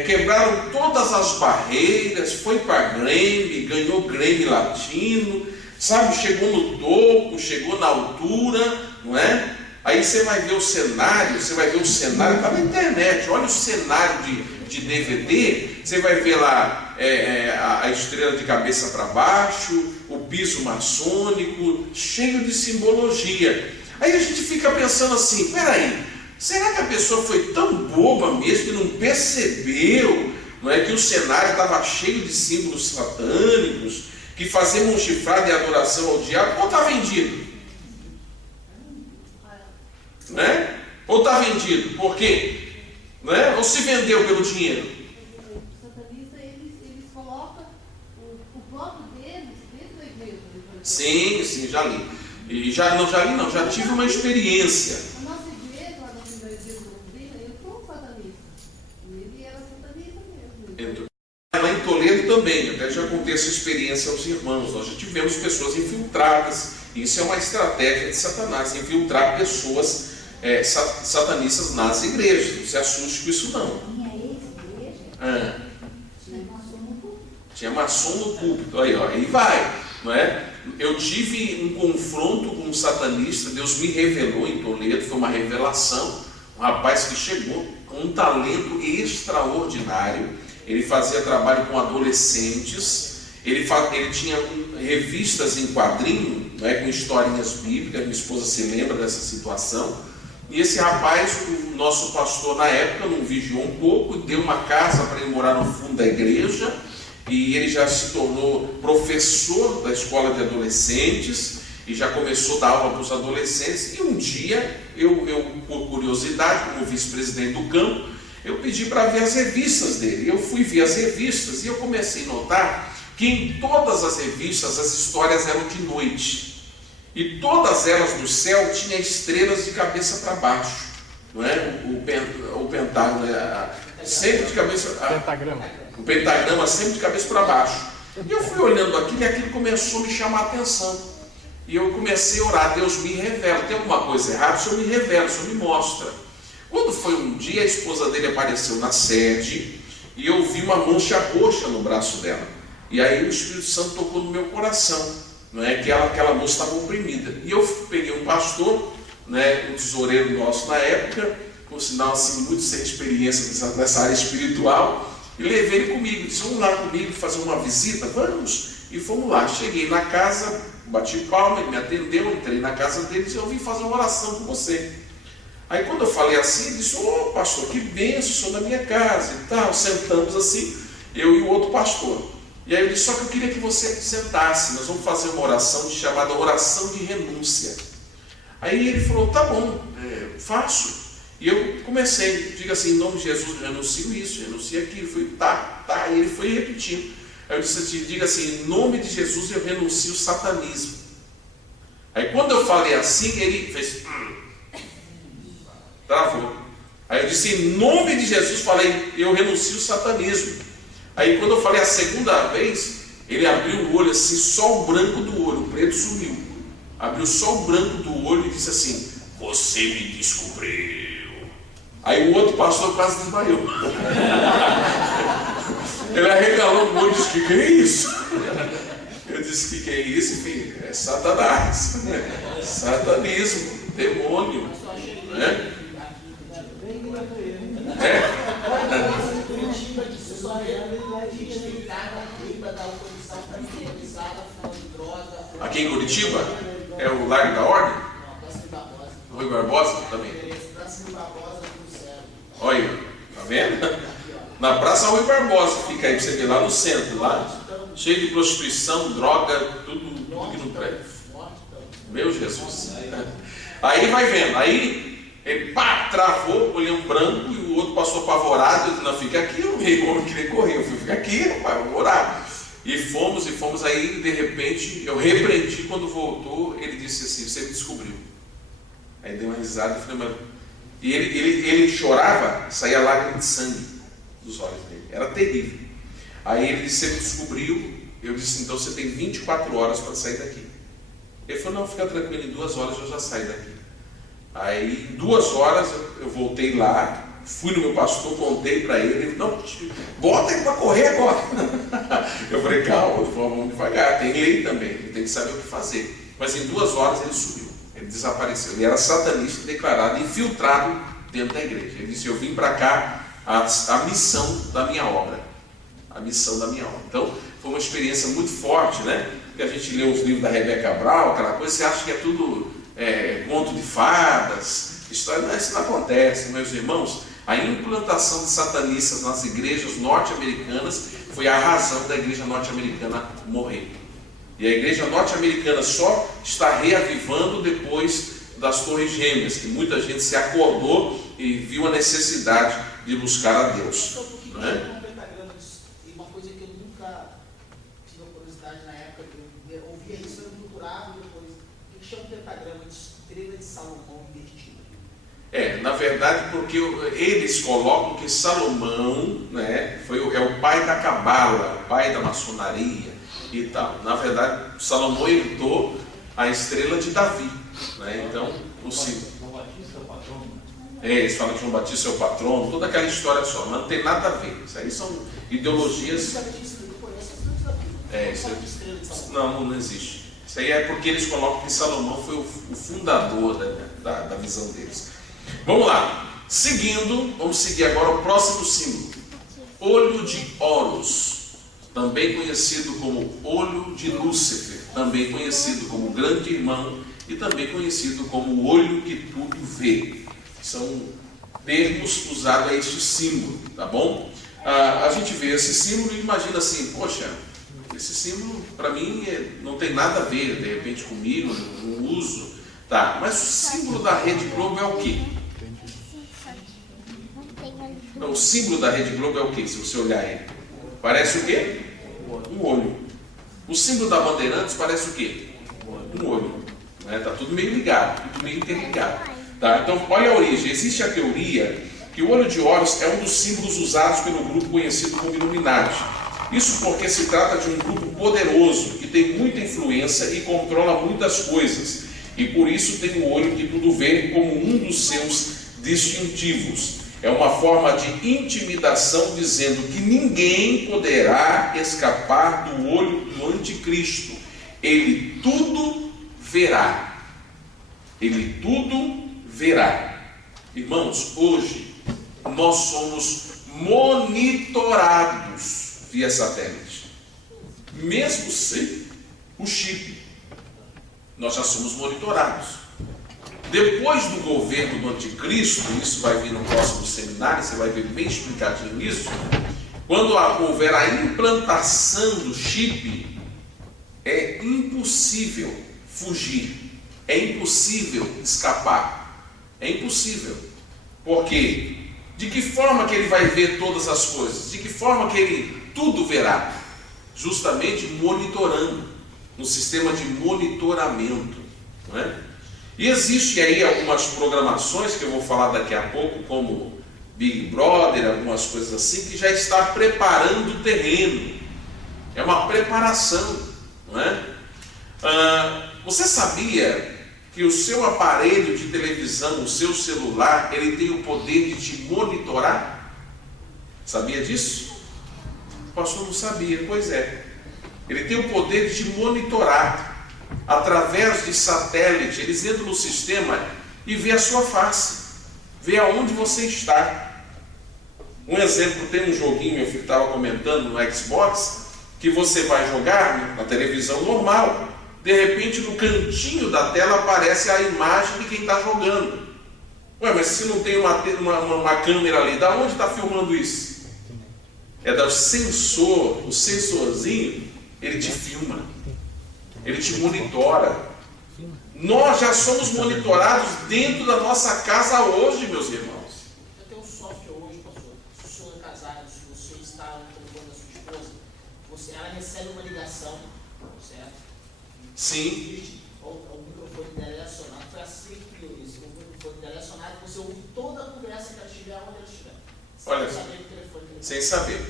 quebraram todas as barreiras, foi para Grammy, ganhou Grammy Latino, sabe, chegou no topo, chegou na altura, não é? Aí você vai ver o cenário, está na internet, olha o cenário de DVD, você vai ver lá a estrela de cabeça para baixo, o piso maçônico, cheio de simbologia. Aí a gente fica pensando assim, peraí, será que a pessoa foi tão boba mesmo que não percebeu, não é, que o cenário estava cheio de símbolos satânicos, que fazer mão chifrada e adoração ao diabo, ou está vendido? Né? Ou está vendido? Por quê? Né? Ou se vendeu pelo dinheiro? Os satanistas, eles colocam o próprio deles dentro da igreja. Sim, já li. E já tive uma experiência. A nossa igreja, lá na Assembleia de Deus de Londrina, entrou um satanista. E ele era satanista mesmo. Lá em Toledo também, eu até já contei essa experiência aos irmãos. Nós já tivemos pessoas infiltradas. Isso é uma estratégia de Satanás, infiltrar pessoas satanistas nas igrejas. Não se assuste com isso não. Minha ex-igreja Tinha maçom no púlpito. Aí vai, não é? Eu tive um confronto com um satanista, Deus me revelou em Toledo, foi uma revelação. Um rapaz que chegou com um talento extraordinário. Ele fazia trabalho com adolescentes, ele tinha revistas em quadrinho, né, com historinhas bíblicas. Minha esposa se lembra dessa situação. E esse rapaz, o nosso pastor na época, não vigiou um pouco, deu uma casa para ele morar no fundo da igreja, e ele já se tornou professor da escola de adolescentes, e já começou a dar aula para os adolescentes. E um dia, eu por curiosidade, como vice-presidente do campo, eu pedi para ver as revistas dele. Eu fui ver as revistas e eu comecei a notar que em todas as revistas as histórias eram de noite. E todas elas do céu tinham estrelas de cabeça para baixo. Não é? O pentágono, sempre de cabeça... O pentagrama sempre de cabeça para baixo. E eu fui olhando aquilo e aquilo começou a me chamar a atenção. E eu comecei a orar, Deus me revela. Tem alguma coisa errada? O Senhor me revela, o Senhor me mostra. Quando foi um dia, a esposa dele apareceu na sede e eu vi uma mancha roxa no braço dela. E aí o Espírito Santo tocou no meu coração, não é? Que aquela moça estava oprimida. E eu peguei um pastor, né, um tesoureiro nosso na época, com sinal assim, muito sem experiência nessa área espiritual, e levei ele comigo. Disse, vamos lá comigo fazer uma visita? Vamos! E fomos lá. Cheguei na casa, bati palma, ele me atendeu, entrei na casa dele e disse, eu vim fazer uma oração com você. Aí quando eu falei assim, ele disse, pastor, que bênção, sou da minha casa e tal. Sentamos assim, eu e o outro pastor. E aí eu disse, só que eu queria que você sentasse, nós vamos fazer uma oração chamada oração de renúncia. Aí ele falou, tá bom, faço. E eu comecei, diga assim, em nome de Jesus, eu renuncio isso, renuncio aquilo. Fui, tá, e ele foi repetindo. Aí eu disse, diga assim, em nome de Jesus eu renuncio o satanismo. Aí quando eu falei assim, ele fez... Travou. Aí eu disse, em nome de Jesus, falei, eu renuncio o satanismo. Aí quando eu falei a segunda vez, ele abriu o olho assim, só o branco do olho, o preto sumiu. Abriu só o branco do olho e disse assim, você me descobriu. Aí o outro pastor quase desmaiou. Ele arregalou o olho e disse: que é isso? Eu disse: que é isso, filho? É Satanás, satanismo, demônio, né? Aqui em Curitiba é o Largo da Ordem, Rui Barbosa também. Olha, tá vendo? Na Praça Rui Barbosa, fica aí pra você ver, lá no centro, lá cheio de prostituição, droga, tudo que não presta. Meu Jesus. Aí vai vendo, aí ele travou, olhando branco, e o outro passou apavorado. Eu disse: não, fica aqui. O homem queria correr, eu fui: fica aqui, rapaz, vou orar. E fomos, aí de repente eu repreendi. Quando voltou, ele disse assim: você me descobriu. Aí deu uma risada e falei: mas... E ele chorava, saía lágrima de sangue dos olhos dele, era terrível. Aí ele disse: você me descobriu. Eu disse: então você tem 24 horas para sair daqui. Ele falou: não, fica tranquilo, em 2 horas eu já saio daqui. Aí em 2 horas eu voltei lá, fui no meu pastor, contei para ele. Ele falou: não, bota ele para correr agora. Eu falei: calma, vamos devagar, tem lei também, ele tem que saber o que fazer. Mas em 2 horas ele sumiu, ele desapareceu. Ele era satanista declarado, infiltrado dentro da igreja. Ele disse: eu vim para cá a missão da minha obra. A missão da minha obra. Então foi uma experiência muito forte, né? Porque a gente lê os livros da Rebeca Brown, aquela coisa, você acha que é tudo conto de fadas, história. Não, isso não acontece, meus irmãos. A implantação de satanistas nas igrejas norte-americanas foi a razão da igreja norte-americana morrer. E a igreja norte-americana só está reavivando depois das Torres Gêmeas, que muita gente se acordou e viu a necessidade de buscar a Deus, né? Uma coisa que eu nunca tive a curiosidade na época, que eu ouvia isso, eu procurava depois. O que chama o pentagrama de estrela de Salomão invertida? Na verdade, porque eles colocam que Salomão, né, é o pai da cabala, o pai da maçonaria e tal. Na verdade, Salomão herdou a estrela de Davi, né? Então, João Batista é o patrono. Eles falam que João Batista é o patrono, toda aquela história só, mas não tem nada a ver. Isso aí são ideologias. Não existe. Isso aí é porque eles colocam que Salomão foi o fundador da visão deles. Vamos lá. Vamos seguir agora o próximo símbolo. Olho de Horus, também conhecido como olho de Lúcifer, também conhecido como grande irmão e também conhecido como o olho que tudo vê. São termos usados a este símbolo, tá bom? A gente vê esse símbolo e imagina assim: poxa, esse símbolo para mim não tem nada a ver, de repente, comigo, não uso, tá? Mas o símbolo da Rede Globo é o quê? O símbolo da Rede Globo é o quê? Se você olhar ele, parece o quê? Um olho. O símbolo da Bandeirantes parece o quê? Um olho. Tá tudo meio ligado, tudo meio interligado. Tá? Então, olha a origem. Existe a teoria que o olho de Horus é um dos símbolos usados pelo grupo conhecido como Illuminati. Isso porque se trata de um grupo poderoso, que tem muita influência e controla muitas coisas. E por isso tem o olho que tudo vê como um dos seus distintivos. É uma forma de intimidação, dizendo que ninguém poderá escapar do olho do anticristo. Ele tudo verá. Ele tudo verá. Irmãos, hoje nós somos monitorados via satélite. Mesmo sem o chip, nós já somos monitorados. Depois do governo do anticristo, isso vai vir no próximo seminário, você vai ver bem explicadinho isso. Quando houver a implantação do chip, é impossível fugir, é impossível escapar, é impossível. Por quê? De que forma que ele vai ver todas as coisas? De que forma que ele tudo verá? Justamente monitorando, no sistema de monitoramento, não é? E existe aí algumas programações que eu vou falar daqui a pouco, como Big Brother, algumas coisas assim, que já está preparando o terreno. É uma preparação, não é? Você sabia que o seu aparelho de televisão, o seu celular, ele tem o poder de te monitorar? Sabia disso? O pastor não sabia. Pois é. Ele tem o poder de te monitorar através de satélite. Eles entram no sistema e vê a sua face, vê aonde você está. Um exemplo, tem um joguinho, meu filho estava comentando no Xbox, que você vai jogar na televisão normal, de repente no cantinho da tela aparece a imagem de quem está jogando. Ué, mas se não tem uma câmera ali, da onde está filmando isso? É do sensor, o sensorzinho, ele te filma, ele te monitora. Nós já somos monitorados dentro da nossa casa hoje, meus irmãos. Eu tenho um software hoje, pastor. Se o senhor é casado, se você está no telefone da sua esposa, ela recebe uma ligação, certo? Sim. O microfone dela é acionado. Foi assim que criou isso. O microfone dela é acionado, você ouve toda a conversa que ela estiver, onde ela estiver. Olha, Sem saber o telefone que ela sem saber.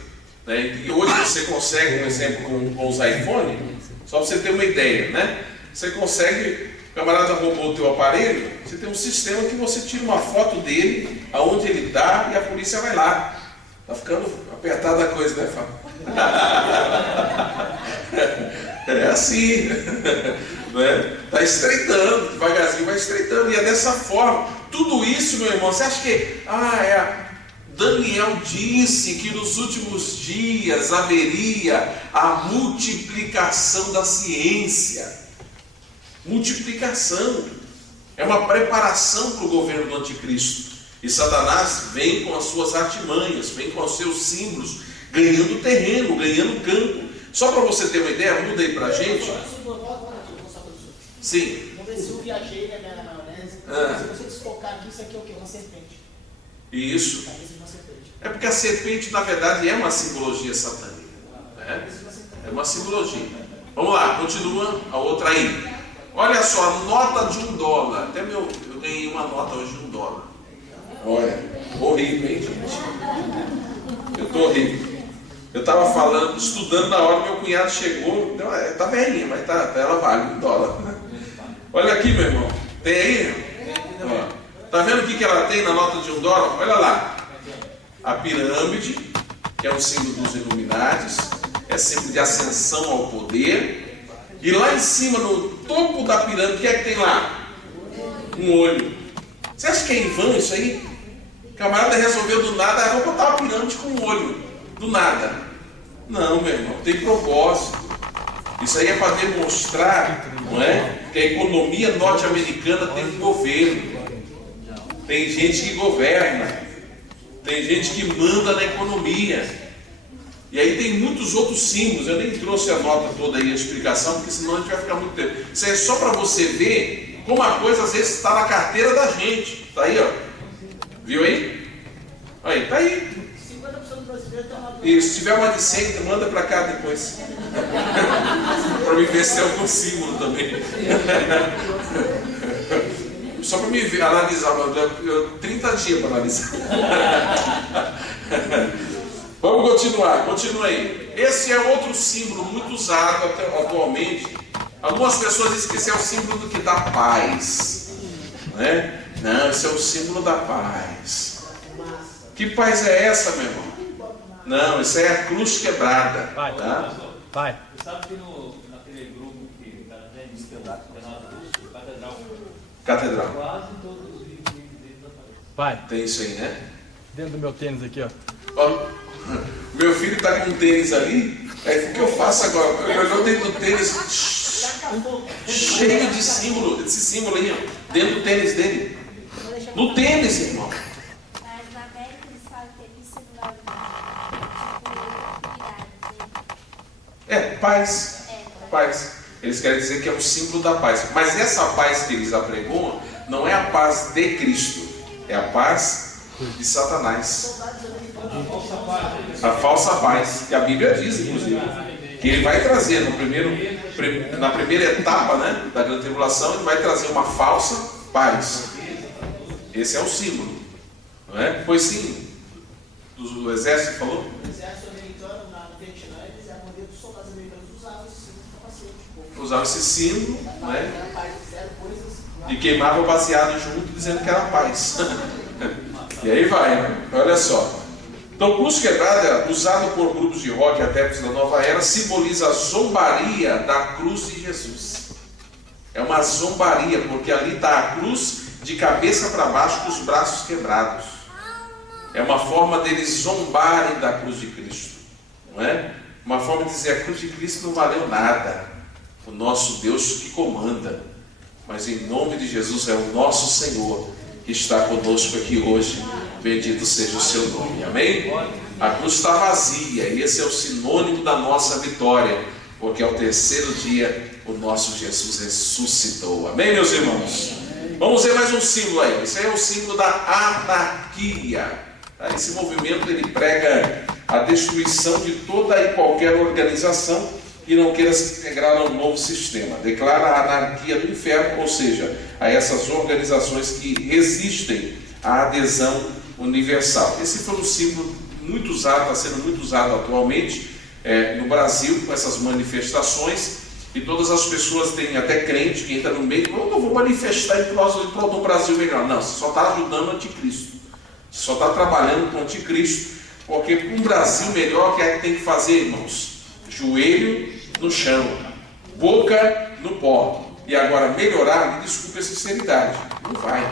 E hoje você consegue, por exemplo, com os iPhone, só para você ter uma ideia, né? Você consegue, o camarada roubou o teu aparelho, você tem um sistema que você tira uma foto dele, aonde ele está, e a polícia vai lá. Tá ficando apertada a coisa, né, Fábio? É assim, né? Tá estreitando, devagarzinho vai estreitando, e é dessa forma. Tudo isso, meu irmão, você acha que Daniel disse que nos últimos dias haveria a multiplicação da ciência. Multiplicação é uma preparação para o governo do anticristo. E Satanás vem com as suas artimanhas, vem com os seus símbolos, ganhando terreno, ganhando campo. Só para você ter uma ideia, muda aí para a gente. Sim. Vamos ver se eu viajei na maionese. Se você desfocar aqui, isso aqui é o quê? Uma serpente. Isso. Cabeça de uma serpente. É porque a serpente, na verdade, é uma simbologia satânica. Né? É uma simbologia. Vamos lá, continua a outra aí. Olha só, nota de $1. Até eu ganhei uma nota hoje de $1. Olha, horrível, hein, gente? Eu estou horrível. Eu estava falando, estudando na hora, meu cunhado chegou, então, tá velhinha, mas ela vale $1. Olha aqui, meu irmão. Tem aí? Ó, tá vendo o que ela tem na nota de $1? Olha lá. A pirâmide, que é um símbolo dos Illuminatis, é símbolo de ascensão ao poder. E lá em cima, no topo da pirâmide, o que é que tem lá? Um olho. Você acha que é em vão isso aí? O camarada resolveu do nada, vou botar uma pirâmide com um olho. Do nada. Não, meu irmão, tem propósito. Isso aí é para demonstrar, não é? Que a economia norte-americana tem um governo. Tem gente que governa. Tem gente que manda na economia. E aí tem muitos outros símbolos. Eu nem trouxe a nota toda aí, a explicação, porque senão a gente vai ficar muito tempo. Isso é só para você ver como a coisa às vezes está na carteira da gente. Está aí, ó. Viu aí? Aí, tá aí. 50% do brasileiro tem uma... E se tiver uma de 100, manda para cá depois. Para me ver se tem algum símbolo também. Só para me ver, analisar, 30 dias para analisar. Vamos continuar, continua aí. Esse é outro símbolo muito usado atualmente. Algumas pessoas dizem que esse é o símbolo do que dá paz. Não é? Não, esse é o símbolo da paz. Que paz é essa, meu irmão? Não, isso é a cruz quebrada. Tá? Vai. Você sabe que naquele grupo que está Catedral. quase todos os livros deles aparecem. Pai, Tem isso aí, né? dentro do meu tênis aqui, ó. Ó, meu filho está com um tênis ali. Aí o que eu faço agora? Ele olhou dentro do tênis cheio de símbolo, esse símbolo aí, ó, dentro do tênis dele. No tênis, irmão. Mas na América eles falam que ele singular, É, paz. Paz. Eles querem dizer que é um símbolo da paz. Mas essa paz que eles apregoam não é a paz de Cristo. É a paz de Satanás. A falsa paz. Que a Bíblia diz, inclusive. Que ele vai trazer na primeira etapa, né, da grande tribulação, ele vai trazer uma falsa paz. Esse é o símbolo. Não é? Foi sim. Do exército falou? O exército americano no Vietnã, a maioria dos soldados americanos usavam esse símbolo de capacete. Usava esse símbolo, né? Fizeram coisas E queimava baseado junto, dizendo que era paz. E aí vai, olha só. Então, cruz quebrada, usado por grupos de rock e adeptos da nova era, simboliza a zombaria da cruz de Jesus. É uma zombaria, porque ali está a cruz de cabeça para baixo, com os braços quebrados. É uma forma deles zombarem da cruz de Cristo, não é? Uma forma de dizer: a cruz de Cristo não valeu nada, o nosso Deus que comanda. Mas em nome de Jesus é o nosso Senhor que está conosco aqui hoje. Bendito seja o seu nome, amém? A cruz está vazia, e esse é o sinônimo da nossa vitória, porque ao terceiro dia o nosso Jesus ressuscitou, amém, meus irmãos? Vamos ver mais um símbolo aí. Esse aí é o símbolo da anarquia. Esse movimento ele prega a destruição de toda e qualquer organização que não queira se integrar a um novo sistema. Declara a anarquia do inferno, ou seja, a essas organizações que resistem à adesão universal. Esse foi um símbolo muito usado, está sendo muito usado atualmente no Brasil, com essas manifestações, e todas as pessoas têm, até crente que entra no meio: eu não vou manifestar em prol de um Brasil melhor. Não, você só está ajudando o anticristo, você só está trabalhando com o anticristo, porque um Brasil melhor, o que é que tem que fazer, irmãos? Joelho no chão, boca no pó. E agora melhorar, me desculpe a sinceridade, não vai.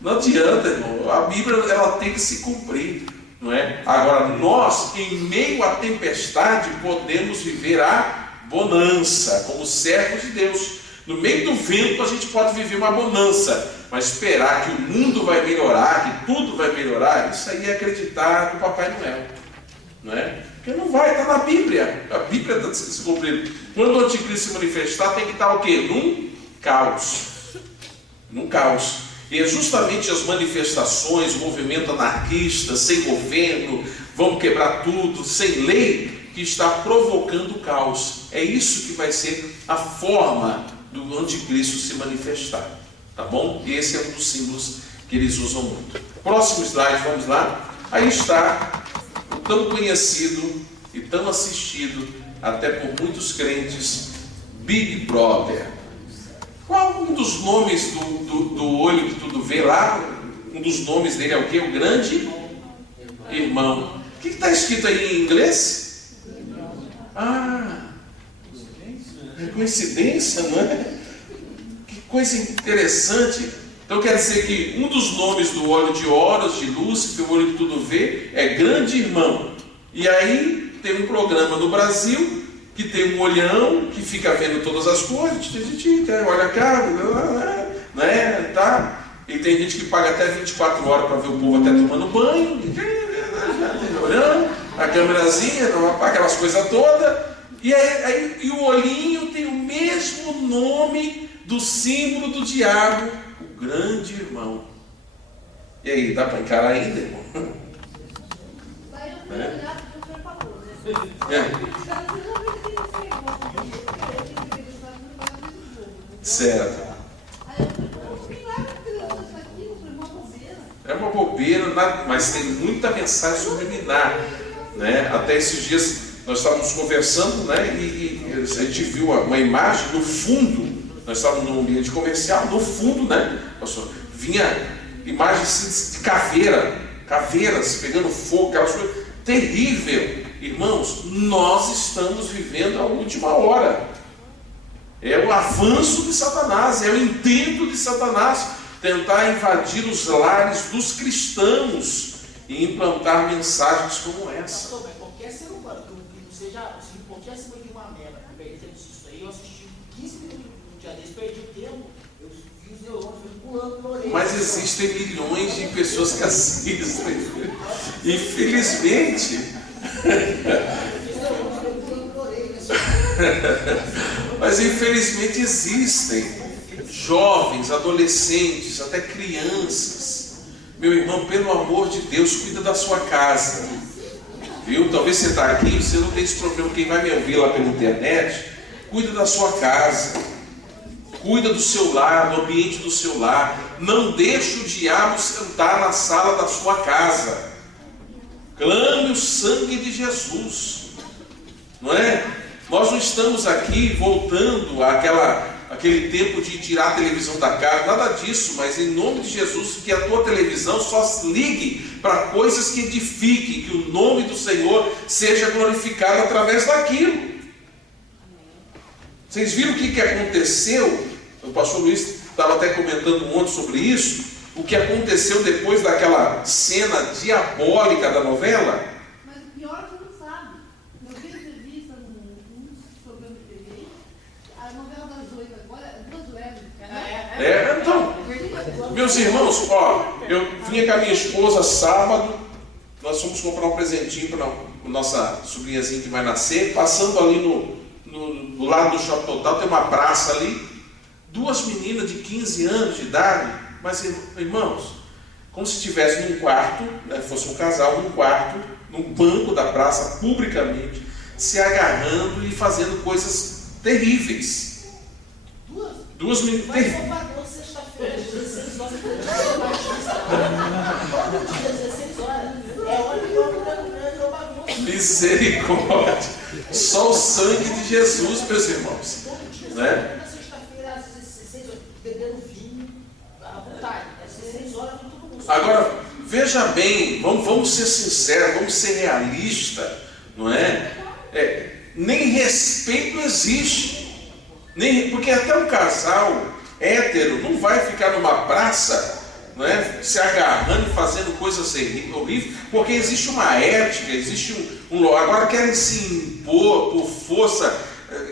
Não adianta, irmão. A Bíblia ela tem que se cumprir, não é? Agora nós, em meio à tempestade, podemos viver a bonança, como servos de Deus. No meio do vento a gente pode viver uma bonança, mas esperar que o mundo vai melhorar, que tudo vai melhorar, isso aí é acreditar no Papai Noel, não é? Porque não vai, está na Bíblia. A Bíblia está se cumprindo. Quando o anticristo se manifestar, tem que estar o quê? Num caos. Num caos. E é justamente as manifestações, o movimento anarquista, sem governo, vamos quebrar tudo, sem lei, que está provocando o caos. É isso que vai ser a forma do anticristo se manifestar. Tá bom? E esse é um dos símbolos que eles usam muito. Próximo slide, vamos lá. Aí está o tão conhecido e tão assistido, até por muitos crentes, Big Brother. Qual um dos nomes do olho que tudo vê lá? Um dos nomes dele é o quê? O grande irmão. O que está escrito aí em inglês? Ah, é coincidência, não é? Que coisa interessante. Então quer dizer que um dos nomes do olho de Horus, de Lúcifer, o olho que tudo vê, é grande irmão. E aí tem um programa no Brasil que tem um olhão que fica vendo todas as coisas, olha cá, né, tá? E tem gente que paga até 24 horas para ver o povo até tomando banho, olhando, a câmerazinha, aquelas coisas todas, e o olhinho tem o mesmo nome do símbolo do diabo, o grande irmão. E aí, dá para encarar ainda, irmão? Vai eu fui olhar porque o senhor falou, né? Certo. É uma bobeira, mas tem muita mensagem subliminar, né? Até esses dias nós estávamos conversando, né? E a gente viu uma imagem no fundo. Nós estávamos num ambiente comercial, no fundo, né? Vinha imagens de caveiras pegando fogo, aquelas coisas terrível. Irmãos, nós estamos vivendo a última hora. É o avanço de Satanás, é o intento de Satanás tentar invadir os lares dos cristãos e implantar mensagens como essa. Qualquer ser humano que não seja, assim, qualquer ser humano de uma merda, que perder tempo isso aí, eu assisti 15 minutos no dia desse, perdi o tempo, eu vi os neurônios pulando pela orelha. Mas existem milhões de pessoas que assistem. Infelizmente. Mas infelizmente existem jovens, adolescentes, até crianças. Meu irmão, pelo amor de Deus, cuida da sua casa, viu? Talvez você está aqui, você não tem esse problema. Quem vai me ouvir lá pela internet, cuida da sua casa, cuida do seu lar, do ambiente do seu lar. Não deixe o diabo sentar na sala da sua casa. Clame o sangue de Jesus, não é? Nós não estamos aqui voltando àquela aquele tempo de tirar a televisão da casa, nada disso, mas em nome de Jesus, que a tua televisão só se ligue para coisas que edifiquem, que o nome do Senhor seja glorificado através daquilo. Vocês viram o que aconteceu? O pastor Luiz estava até comentando ontem sobre isso, o que aconteceu depois daquela cena diabólica da novela. Mas o pior é que não sabe. Eu vi entrevista num programa de TV, a novela das 8 agora é 2 levas. Então, meus irmãos, ó, eu vinha com a minha esposa sábado, nós fomos comprar um presentinho para a nossa sobrinhazinha que vai nascer, passando ali do lado do Shopping Total, tem uma praça ali, 2 meninas de 15 anos de idade, mas irmãos, como se estivesse num quarto, né, fosse um casal num quarto, num banco da praça, publicamente, se agarrando e fazendo coisas terríveis. 2 meninas terríveis. Sexta-feira, 16 horas, 16 horas. É hora que eu bagunço. Misericórdia. Só o sangue de Jesus, meus irmãos. Né? Sexta-feira, às 16 horas, bebendo vinho, à vontade. Às 16 horas, todo mundo. Agora, veja bem, vamos ser sinceros, vamos ser realistas, não é? Nem respeito existe. Porque até um casal hétero não vai ficar numa praça, não é, se agarrando e fazendo coisas horríveis, porque existe uma ética, existe agora querem se impor por força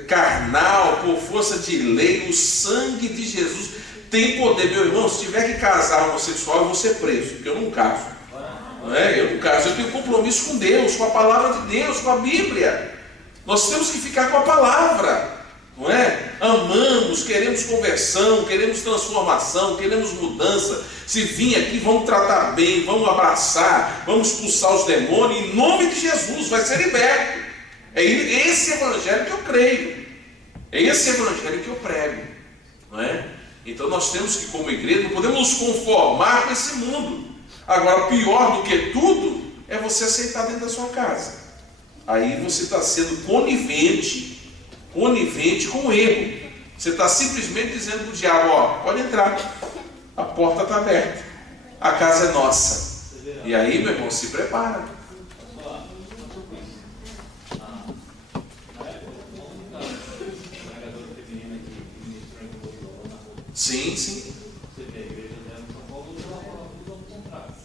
carnal, por força de lei. O sangue de Jesus tem poder. Meu irmão, se tiver que casar homossexual, eu vou ser preso, porque eu não caso. Não é? Eu não caso, eu tenho compromisso com Deus, com a palavra de Deus, com a Bíblia. Nós temos que ficar com a palavra. Não é? Amamos, queremos conversão, queremos transformação, queremos mudança. Se vir aqui, vamos tratar bem, vamos abraçar, vamos expulsar os demônios, em nome de Jesus, vai ser liberto. É esse evangelho que eu creio, é esse evangelho que eu prego, não é? Então nós temos que, como igreja, não podemos nos conformar com esse mundo. Agora, pior do que tudo é você aceitar dentro da sua casa. Aí você está sendo conivente com o erro. Você está simplesmente dizendo para o diabo, ó, pode entrar, a porta está aberta, a casa é nossa. E aí, meu irmão, se prepara. Sim.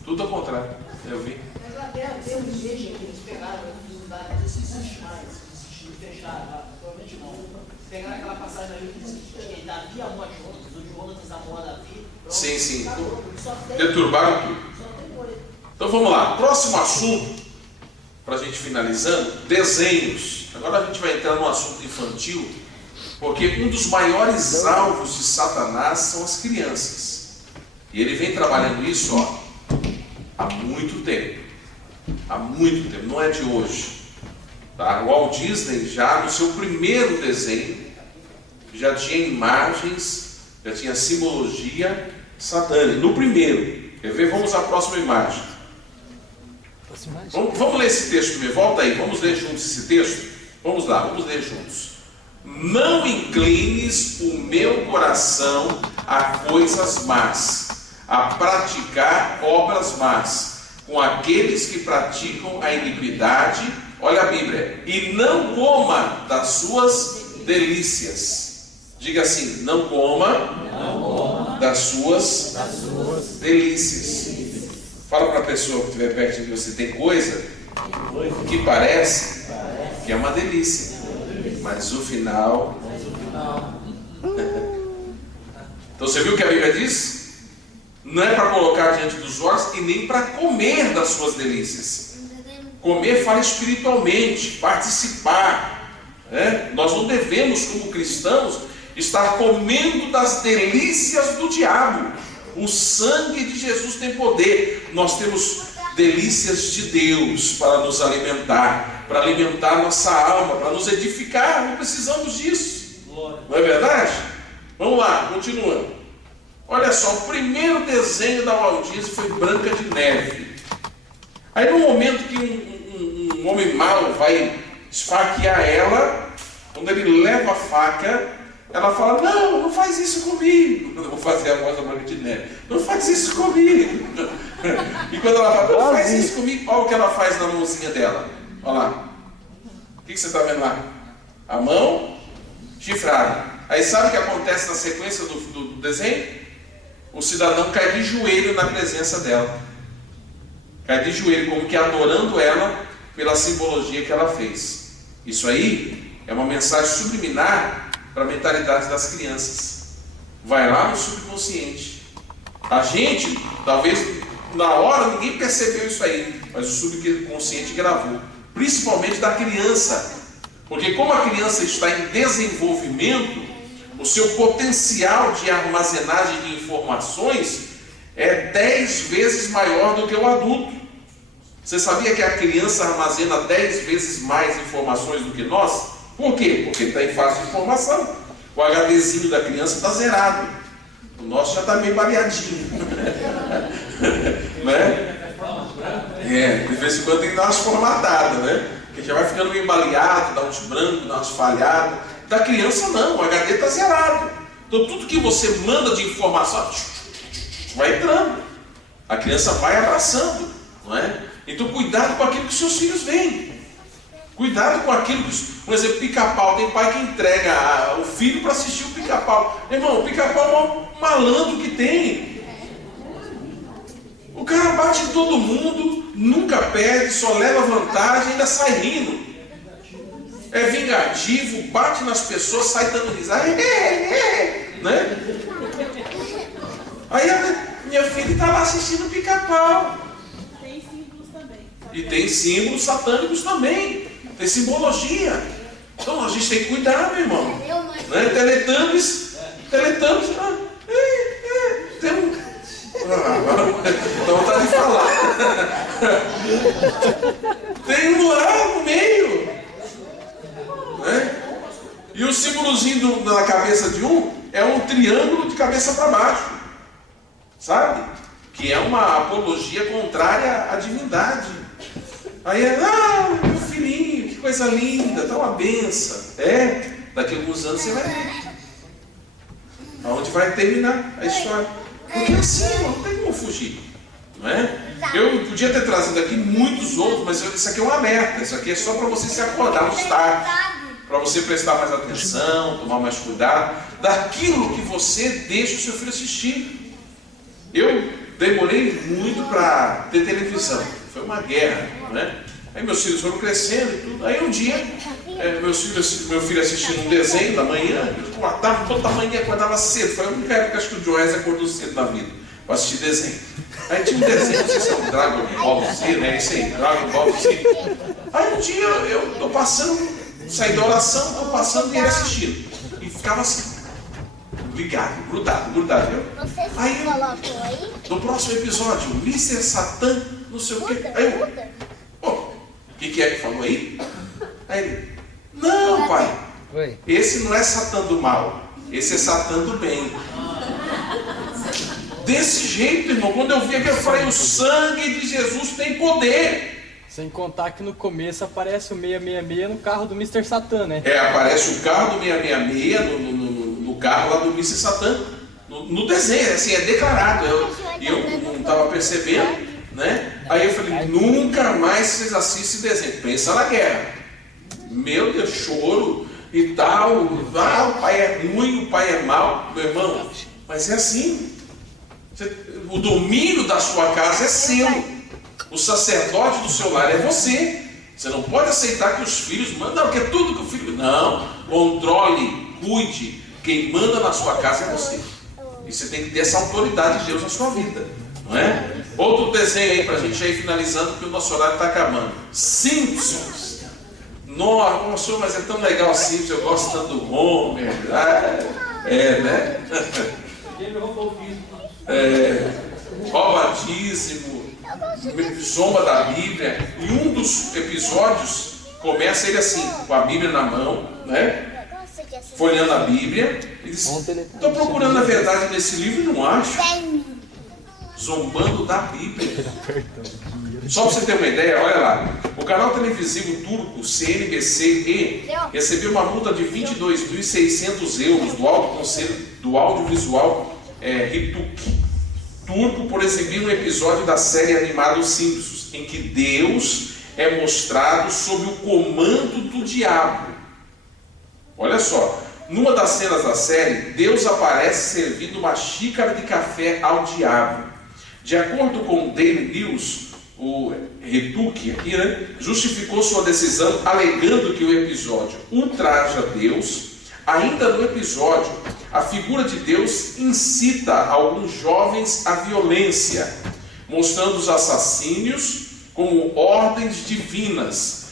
Tudo ao contrário. Eu vi. Mas até tem uma igreja que eles pegaram, não existe mais, fecharam, provavelmente não. Pegaram aquela passagem ali que diz que Davi amou a Jonas, o Jonas amou a Davi. Sim. Deturbaram tudo. Então vamos lá. Próximo assunto, para a gente finalizando, desenhos. Agora a gente vai entrar no assunto infantil, porque um dos maiores alvos de Satanás são as crianças. E ele vem trabalhando isso, ó, há muito tempo. Há muito tempo, não é de hoje. Tá? O Walt Disney, já no seu primeiro desenho, já tinha imagens, já tinha simbologia satânica. No primeiro. Quer ver? Vamos à próxima imagem. Vamos ler esse texto primeiro. Volta aí, vamos ler juntos esse texto. Vamos lá, vamos ler juntos. Não inclines o meu coração a coisas más, a praticar obras más, com aqueles que praticam a iniquidade. Olha a Bíblia. E não coma das suas delícias. Diga assim, não coma das suas delícias. Fala para a pessoa que estiver perto de você, tem coisa que parece que é uma delícia, mas o final... Então você viu o que a Bíblia diz? Não é para colocar diante dos olhos e nem para comer das suas delícias. Comer fala espiritualmente, participar, né? Nós não devemos, como cristãos, estar comendo das delícias do diabo. O sangue de Jesus tem poder. Nós temos delícias de Deus para nos alimentar, para alimentar nossa alma, para nos edificar. Não precisamos disso. Não é verdade? Vamos lá, continuando. Olha só, o primeiro desenho da Walt Disney foi Branca de Neve. Aí no momento que um homem mau vai esfaquear ela, quando ele leva a faca, ela fala, não faz isso comigo. Eu vou fazer a voz da Branca de Neve. Não faz isso comigo. E quando ela fala, não faz isso comigo, olha o que ela faz na mãozinha dela. Olha lá. O que você está vendo lá? A mão chifrada. Aí sabe o que acontece na sequência do desenho? O cidadão cai de joelho na presença dela. Cai de joelho, como que adorando ela pela simbologia que ela fez. Isso aí é uma mensagem subliminar para a mentalidade das crianças. Vai lá no subconsciente. A gente, talvez na hora ninguém percebeu isso aí, mas o subconsciente gravou. Principalmente da criança. Porque como a criança está em desenvolvimento, o seu potencial de armazenagem de informações é 10 vezes maior do que o adulto. Você sabia que a criança armazena 10 vezes mais informações do que nós? Por quê? Porque está em fase de formação. O HDzinho da criança está zerado. O nosso já está meio baleadinho. Né? De vez em quando tem que dar umas formatadas, né? Porque já vai ficando meio baleado, dá uns brancos, dá umas falhadas. Da criança não, o HD está zerado. Então tudo que você manda de informação vai entrando. A criança vai abraçando, não é? Então cuidado com aquilo que seus filhos veem. Cuidado com aquilo que, por exemplo, pica-pau. Tem pai que entrega o filho para assistir o pica-pau. Irmão, o pica-pau é o maior malandro que tem. O cara bate em todo mundo, nunca perde, só leva vantagem, ainda sai rindo. É vingativo, bate nas pessoas, sai dando risada. Né? Aí a minha filha está lá assistindo pica-pau. Tem símbolos também. E tem símbolos satânicos também. Tem simbologia. Então a gente tem que cuidar, meu irmão. Né? Teletubbies. Tem um. Dá vontade de falar. Tem um lá no meio. Né? E o símbolozinho na cabeça de um é um triângulo de cabeça para baixo. Sabe? Que é uma apologia contrária à divindade. Aí meu filhinho, que coisa linda, tá uma benção. Daqui a alguns anos você vai ver aonde vai terminar a história. Porque assim, não tem como fugir. Não é? Eu podia ter trazido aqui muitos outros, mas isso aqui é um alerta. Isso aqui é só para você se acordar no start, para você prestar mais atenção, tomar mais cuidado daquilo que você deixa o seu filho assistir. Eu demorei muito para ter televisão. Foi uma guerra, né? Aí meus filhos foram crescendo e tudo. Aí um dia, meu filho assistindo um desenho da manhã, eu acordava toda manhã, acordava cedo. Foi a única época que o Joés acordou cedo na vida, para assistir desenho. Aí tinha um desenho, não sei se é o Dragon Ball Z, né? Isso aí, Dragon Ball Z. Aí um dia eu tô passando, saí da oração, tô passando e ele assistindo. E ficava assim, ligado, grudado. Aí, no próximo episódio, Mr. Satan, não sei o quê. Aí eu, o que é que falou aí? Aí ele, não, pai, esse não é Satã do mal, esse é Satã do bem. Desse jeito, irmão, quando eu vi aquilo, eu falei, o sangue de Jesus tem poder. Sem contar que no começo aparece o 666 no carro do Mr. Satan, né? Aparece o carro do 666 no carro lá do Mr. Satan, no desenho, assim, é declarado. Eu não estava percebendo, né? Aí eu falei, nunca mais vocês assistem desenho. Pensa na guerra. Meu Deus, choro e tal. O pai é ruim, o pai é mau. Meu irmão, mas é assim. O domínio da sua casa é seu. O sacerdote do seu lar é você. Você não pode aceitar que os filhos mandam, porque é tudo que o filho... Não, controle, cuide. Quem manda na sua casa é você. E você tem que ter essa autoridade de Deus na sua vida. Não é? Outro desenho aí para a gente já ir finalizando, porque o nosso horário está acabando. Simpsons. Nossa, mas é tão legal Simpsons, eu gosto tanto do Homer. Né? Roubadíssimo, Zomba da Bíblia. E um dos episódios começa ele assim, com a Bíblia na mão, né? Folheando a Bíblia. Ele diz, estou procurando a verdade nesse livro e não acho. Zombando da Bíblia. Só para você ter uma ideia, olha lá. O canal televisivo turco CNBC-E recebeu uma multa de 22.600 euros do Alto Conselho do Audiovisual Rituk turco por exibir um episódio da série animada Os Simpsons, em que Deus é mostrado sob o comando do diabo. Olha só, numa das cenas da série, Deus aparece servindo uma xícara de café ao diabo. De acordo com o Daily News, o Rituk aqui, justificou sua decisão alegando que o episódio ultraja Deus. Ainda no episódio, a figura de Deus incita alguns jovens à violência, mostrando os assassínios como ordens divinas,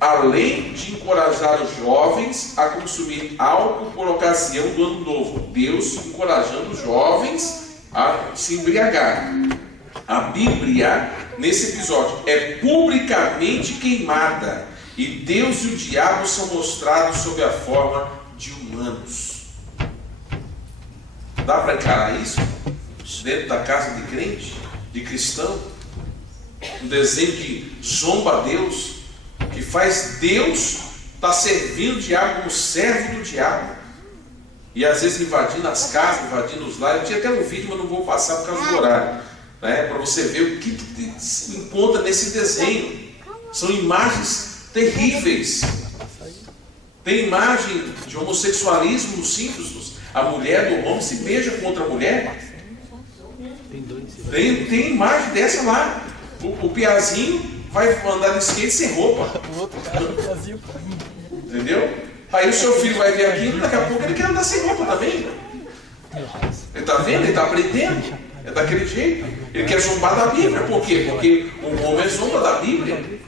além de encorajar os jovens a consumir álcool por ocasião do Ano Novo. Deus encorajando os jovens a se embriagar. A Bíblia, nesse episódio, é publicamente queimada e Deus e o diabo são mostrados sob a forma de humanos. Dá para encarar isso dentro da casa de crente, de cristão? Um desenho que zomba a Deus, que faz Deus estar servindo o diabo como servo do diabo, e às vezes invadindo as casas, invadindo os lares. Eu tinha até um vídeo, mas não vou passar por causa do horário, para você ver o que se encontra nesse desenho. São imagens terríveis. Tem imagem de homossexualismo nos Simpsons. A mulher do homem se beija com outra mulher. Tem imagem dessa lá. O piazinho vai andar de skate sem roupa. Entendeu? Aí o seu filho vai ver aquilo, daqui a pouco ele quer andar sem roupa também. Ele está vendo? Ele está aprendendo. É daquele jeito. Ele quer zombar da Bíblia. Por quê? Porque o homem zomba da Bíblia.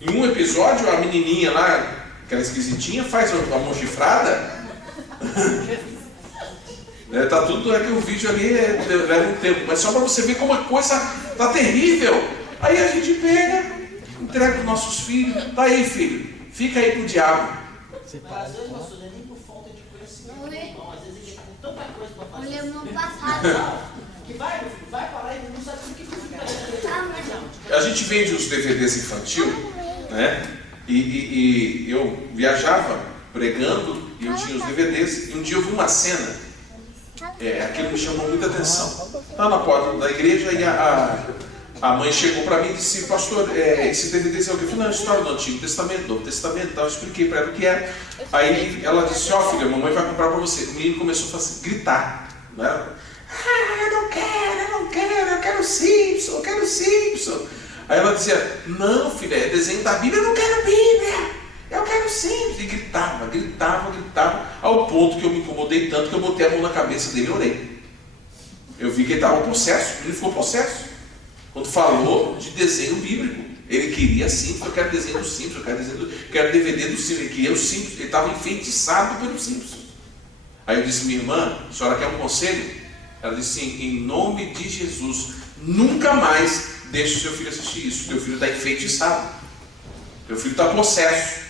Em um episódio, a menininha lá, aquela esquisitinha, faz a mão chifrada. Tá tudo, que o vídeo ali leva um tempo, mas só para você ver como a coisa tá terrível. Aí a gente pega, entrega para os nossos filhos. Tá aí, filho, fica aí pro diabo. Mas às vezes, pastor, não é nem por falta de conhecimento, não. Às vezes ele tem tanta coisa para fazer. Que vai parar e não sabe o que fica. A gente vende os DVDs infantil, né? E eu viajava pregando e eu tinha os DVDs. E um dia eu vi uma cena, aquilo me chamou muita atenção. Estava na porta da igreja e a mãe chegou para mim e disse: pastor, esse DVD é o que? Eu falei: não, é a história do Antigo Testamento, Novo Testamento. Então eu expliquei para ela o que era. Aí ela disse: ó, filha, a mamãe vai comprar para você. O menino começou a gritar, né? Eu quero Simpson, eu quero Simpson. Aí ela dizia: não, filha, é desenho da Bíblia, eu não quero Bíblia, eu quero Simpson. E gritava, ao ponto que eu me incomodei tanto que eu botei a mão na cabeça dele e orei. Eu vi que ele estava possesso, ele ficou possesso. Quando falou de desenho bíblico, ele queria Simpson, eu quero desenho do Simpson, eu quero DVD do Simpson, ele queria o Simpson, ele estava enfeitiçado pelo Simpson. Aí eu disse: minha irmã, a senhora quer um conselho? Ela disse: sim, em nome de Jesus, nunca mais deixe o seu filho assistir isso. Teu filho está enfeitiçado. Teu filho está possesso.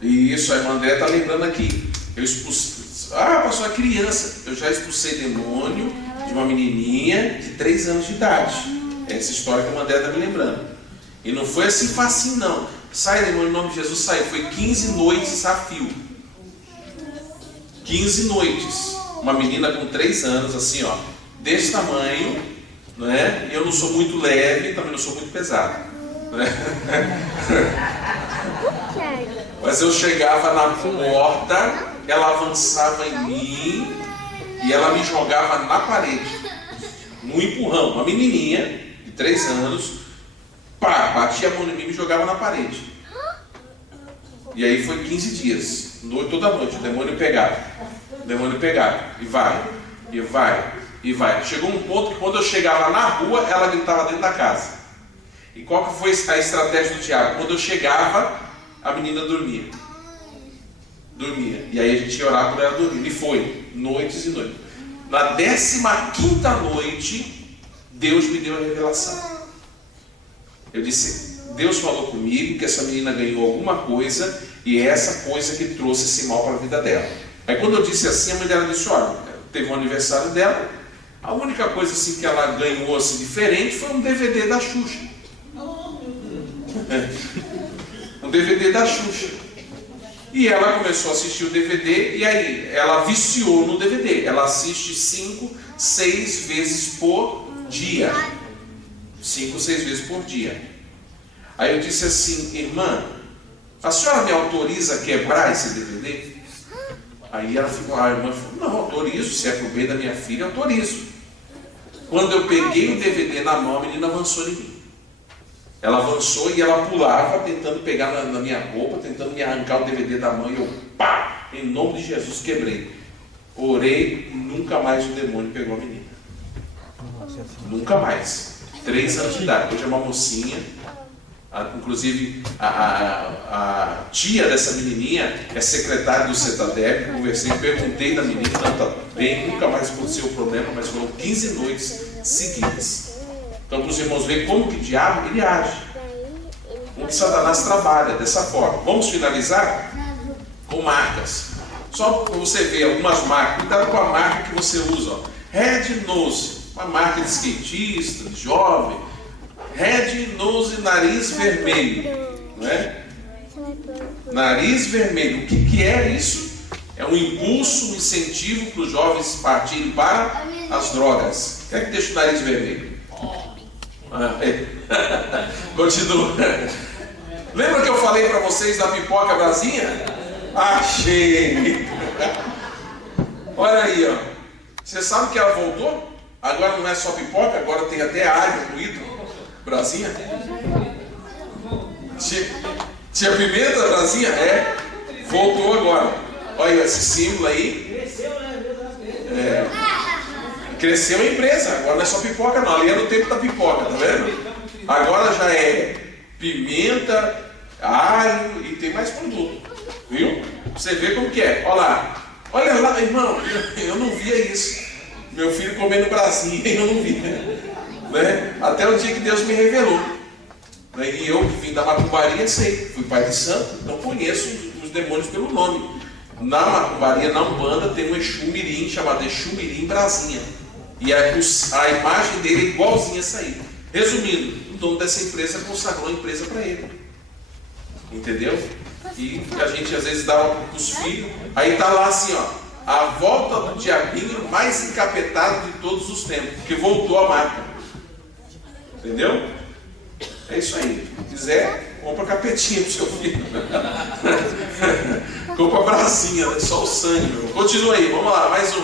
E isso, a irmã André está lembrando aqui. Eu expulsei. Pastor, é criança. Eu já expulsei demônio de uma menininha de 3 anos de idade. É essa história que a irmã André está me lembrando. E não foi assim facinho, não. Sai, demônio, em nome de Jesus, sai. Foi 15 noites a fio. 15 noites. Uma menina com 3 anos, assim, ó, desse tamanho, né? E eu não sou muito leve, também não sou muito pesado, né? Mas eu chegava na porta, ela avançava em mim e ela me jogava na parede, num empurrão. Uma menininha de 3 anos, batia a mão em mim e me jogava na parede. E aí foi 15 dias, toda noite, o demônio pegava, e vai. Chegou um ponto que quando eu chegava na rua, ela gritava dentro da casa. E qual que foi a estratégia do diabo? Quando eu chegava, a menina dormia. E aí a gente ia orar por ela dormir. E foi, noites e noites. Na 15ª noite, Deus me deu a revelação. Eu disse: Deus falou comigo que essa menina ganhou alguma coisa, e é essa coisa que trouxe esse mal para a vida dela. Aí quando eu disse assim, a mãe dela disse: olha, teve um aniversário dela. A única coisa assim que ela ganhou assim, diferente foi um DVD da Xuxa. Um DVD da Xuxa. E ela começou a assistir o DVD e aí ela viciou no DVD. Ela assiste 5, 6 vezes por dia. 5, 6 vezes por dia. Aí eu disse assim: irmã, a senhora me autoriza a quebrar esse DVD? Aí ela ficou, a irmã falou: não, autorizo, se é pro bem da minha filha, autorizo. Quando eu peguei o DVD na mão, a menina avançou em mim. Ela avançou e ela pulava, tentando pegar na minha roupa, tentando me arrancar o DVD da mão, e eu, pá, em nome de Jesus, quebrei. Orei e nunca mais o demônio pegou a menina. Nunca mais. 3 anos de idade. Hoje é uma mocinha. Inclusive a tia dessa menininha é secretária do CETADEP. Conversei, perguntei da menina, não, tá bem, nunca mais aconteceu o problema, mas foram 15 noites seguidas. Então, para os irmãos verem como que o diabo ele age, como que Satanás trabalha dessa forma. Vamos finalizar com marcas. Só para você ver algumas marcas. Cuidado com a marca que você usa, ó. Red Nose, uma marca de skatista, de jovem. Red Nose, nariz vermelho, né? Nariz vermelho. O que é isso? É um impulso, um incentivo para os jovens partirem para as drogas. Quem é que deixa o nariz vermelho? Continua. Lembra que eu falei para vocês da pipoca brasinha? Achei. Olha aí, ó. Você sabe que ela voltou? Agora não é só pipoca, agora tem até alho incluído. Brasinha? Tinha pimenta, brasinha? É. Voltou agora. Olha esse símbolo aí. Cresceu a empresa. Agora não é só pipoca não. Ali é no tempo da pipoca, tá vendo? Agora já é pimenta, alho e tem mais produto. Viu? Você vê como que é. Olha lá. Olha lá, irmão. Eu não via isso. Meu filho comendo brasinha e eu não via. Né? Até o dia que Deus me revelou. Né? E eu que vim da macumbaria sei. Fui pai de santo, então conheço os demônios pelo nome. Na macumbaria, na Umbanda, tem um Exu Mirim chamado Exu Mirim Brasinha. E a imagem dele é igualzinha a essa aí. Resumindo, o dono dessa empresa consagrou a empresa para ele. Entendeu? E a gente às vezes dá para os filhos. Aí tá lá assim, ó, a volta do diabinho mais encapetado de todos os tempos, porque voltou a marca. Entendeu? É isso aí. Se quiser, compra capetinha pro seu filho. Compra brasinha, né? Só o sangue, meu. Continua aí, vamos lá, mais um.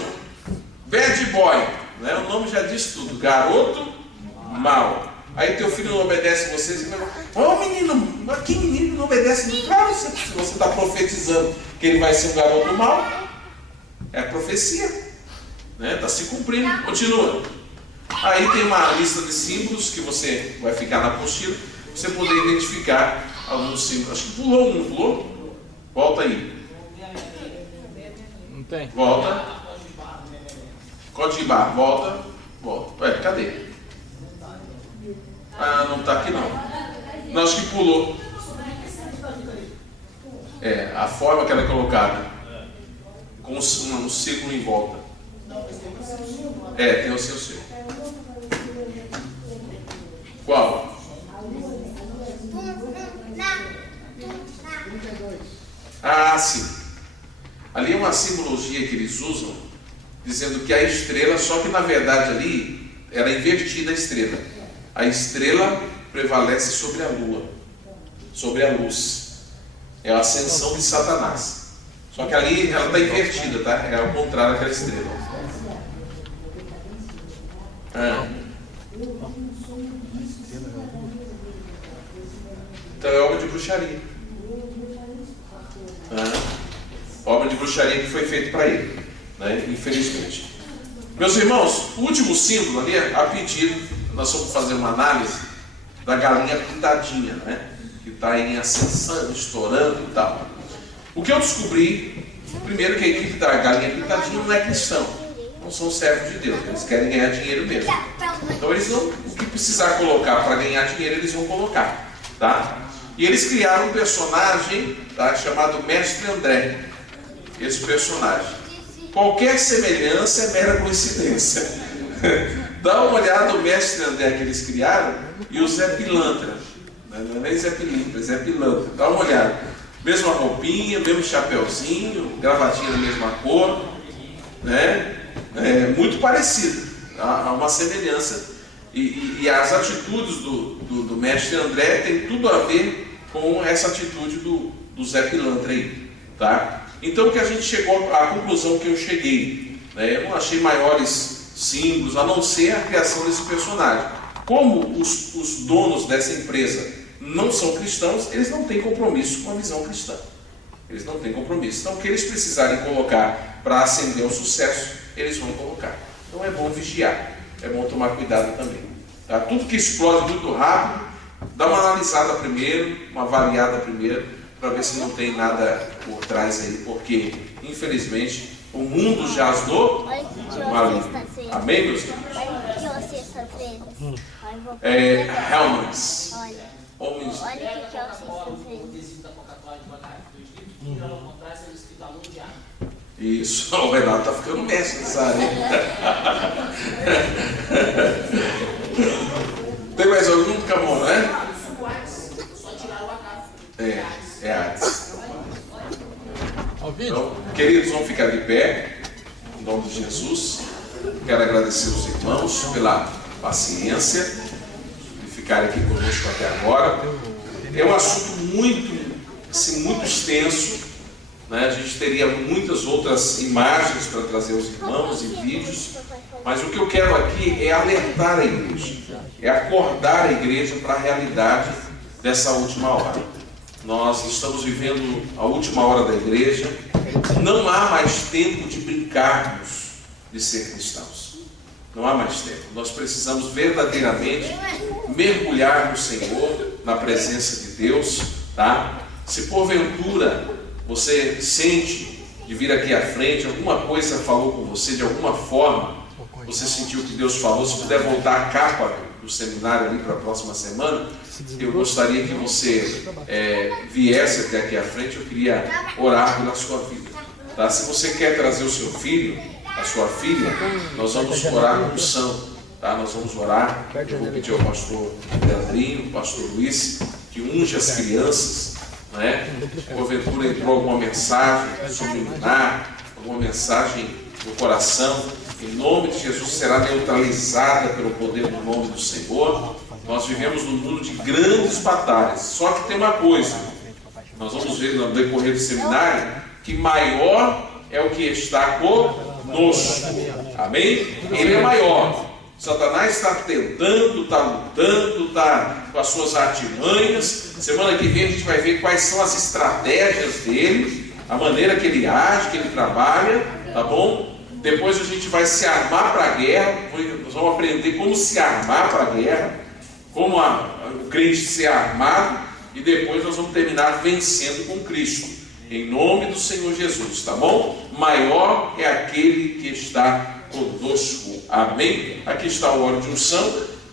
Bad boy, né? O nome já diz tudo. Garoto mau. Aí teu filho não obedece você, você vai falar: ô menino, que menino não obedece? Claro, se você está profetizando que ele vai ser um garoto mau, é a profecia, né? Está se cumprindo. Continua. Aí tem uma lista de símbolos que você vai ficar na apostila, você poder identificar alguns símbolos. Acho que pulou um, não pulou? Volta aí. Não tem. Volta. Código de barra. Volta. Volta. Ué, cadê? Ah, não está aqui não. Não, acho que pulou. É, a forma que ela é colocada. Com um círculo em volta. É, tem o seu. Qual? Ah, sim. Ali é uma simbologia que eles usam, dizendo que a estrela, só que na verdade ali era invertida a estrela. A estrela prevalece sobre a lua, sobre a luz. É a ascensão de Satanás. Só que ali ela está invertida, tá? É ao contrário daquela estrela. Então é obra de bruxaria. Obra de bruxaria que foi feita para ele, né? Infelizmente. Meus irmãos, o último símbolo ali, a pedido, nós vamos fazer uma análise da galinha pintadinha, né? Que está em ascensão, estourando e tal. O que eu descobri, primeiro, que a equipe da galinha pintadinha não é cristão, não são servos de Deus, eles querem ganhar dinheiro mesmo. Então eles não, o que precisar colocar para ganhar dinheiro, eles vão colocar, tá? E eles criaram um personagem, tá, chamado Mestre André. Esse personagem. qualquer semelhança é mera coincidência. Dá uma olhada no mestre André que eles criaram e o Zé Pilantra. Não é nem Zé Pilintra, é Zé Pilantra. Dá uma olhada. Mesma roupinha, mesmo chapeuzinho, gravatinha da mesma cor, né? Muito parecido. Há uma semelhança. E as atitudes do mestre André tem tudo a ver com essa atitude do Zé Pilantra aí, tá? Então que a gente chegou à conclusão que eu cheguei, né? Eu não achei maiores símbolos, a não ser a criação desse personagem. Como os donos dessa empresa não são cristãos, eles não têm compromisso com a visão cristã. Eles não têm compromisso. Então o que eles precisarem colocar para acender o sucesso, eles vão colocar. Então é bom vigiar, é bom tomar cuidado também, tá? Tudo que explode muito rápido, dá uma analisada primeiro, uma avaliada primeiro, para ver se não tem nada por trás aí, porque infelizmente o mundo jaz no maligno. Amém, meus irmãos? Olha o que você está vendo. Helmets. Homens. Olha o que você está O vendo. adesivo da Coca-Cola de garrafa de 2 litros, e ela contrai esse escrito aluno de água. Isso, o Renato está ficando mestre nessa área. Tem mais algum, Camon, né? Só tiraram a casa. É Hades. Ó o vídeo. Então, queridos, vamos ficar de pé, em nome de Jesus. Quero agradecer os irmãos pela paciência de ficarem aqui conosco até agora. É um assunto muito extenso, né? A gente teria muitas outras imagens para trazer aos irmãos e vídeos, mas o que eu quero aqui é alertar a igreja, é acordar a igreja para a realidade dessa última hora. Nós estamos vivendo a última hora da igreja, não há mais tempo de brincarmos de ser cristãos, não há mais tempo. Nós precisamos verdadeiramente mergulhar no Senhor, na presença de Deus, tá? Se porventura você sente de vir aqui à frente, alguma coisa falou com você de alguma forma, você sentiu que Deus falou, se puder voltar a capa do seminário ali para a próxima semana, eu gostaria que você viesse até aqui à frente. Eu queria orar pela sua vida, tá? Se você quer trazer o seu filho, a sua filha, nós vamos orar com unção, tá? Nós vamos orar. Eu vou pedir ao pastor Leandrinho, pastor Luiz, que unja as crianças, né? Porventura entrou alguma mensagem subliminar, alguma mensagem no coração, em nome de Jesus será neutralizada pelo poder do nome do Senhor. Nós vivemos num mundo de grandes batalhas, só que tem uma coisa, nós vamos ver no decorrer do seminário, que maior é o que está conosco, amém? Ele é maior. Satanás está tentando, está lutando, está com as suas artimanhas. Semana que vem a gente vai ver quais são as estratégias dele, a maneira que ele age, que ele trabalha, tá bom? Depois a gente vai se armar para a guerra, nós vamos aprender como se armar para a guerra, como o crente ser armado, e depois nós vamos terminar vencendo com Cristo, em nome do Senhor Jesus, tá bom? Maior é aquele que está conosco, amém? Aqui está o óleo de unção.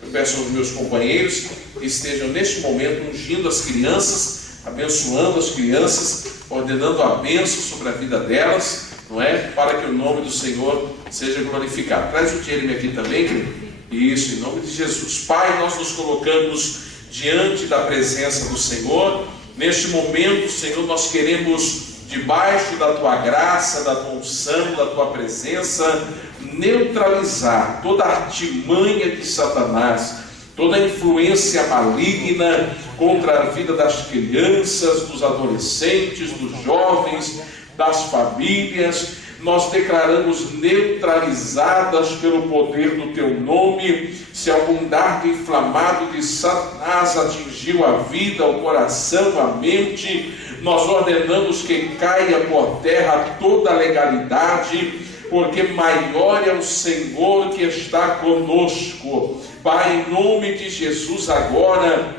Eu peço aos meus companheiros que estejam neste momento ungindo as crianças, abençoando as crianças, ordenando a bênção sobre a vida delas, não é? Para que o nome do Senhor seja glorificado. Traz o Jeremy aqui também, querido. Isso, em nome de Jesus. Pai, nós nos colocamos diante da presença do Senhor. Neste momento, Senhor, nós queremos, debaixo da Tua graça, da Tua unção, da Tua presença, neutralizar toda a artimanha de Satanás, toda a influência maligna contra a vida das crianças, dos adolescentes, dos jovens, das famílias. Nós declaramos neutralizadas pelo poder do Teu nome. Se algum dardo inflamado de Satanás atingiu a vida, o coração, a mente, nós ordenamos que caia por terra toda a legalidade, porque maior é o Senhor que está conosco. Pai, em nome de Jesus, agora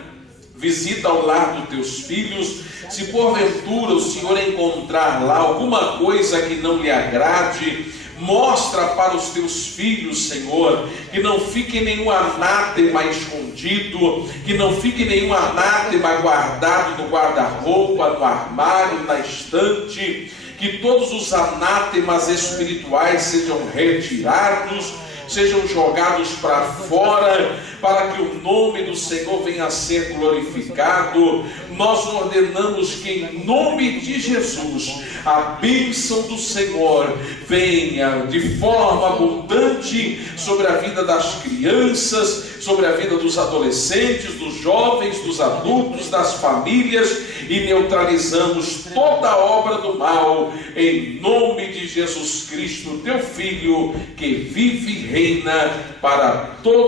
visita ao lar dos Teus filhos. Se porventura o Senhor encontrar lá alguma coisa que não lhe agrade, Mostra para os teus filhos, Senhor, que não fique nenhum anátema escondido, que não fique nenhum anátema guardado no guarda-roupa, no armário, na estante, que todos os anátemas espirituais sejam retirados, sejam jogados para fora, para que o nome do Senhor venha a ser glorificado. Nós ordenamos que em nome de Jesus, a bênção do Senhor venha de forma abundante sobre a vida das crianças, sobre a vida dos adolescentes, dos jovens, dos adultos, das famílias, e neutralizamos toda a obra do mal, em nome de Jesus Cristo, teu Filho, que vive e reina para todo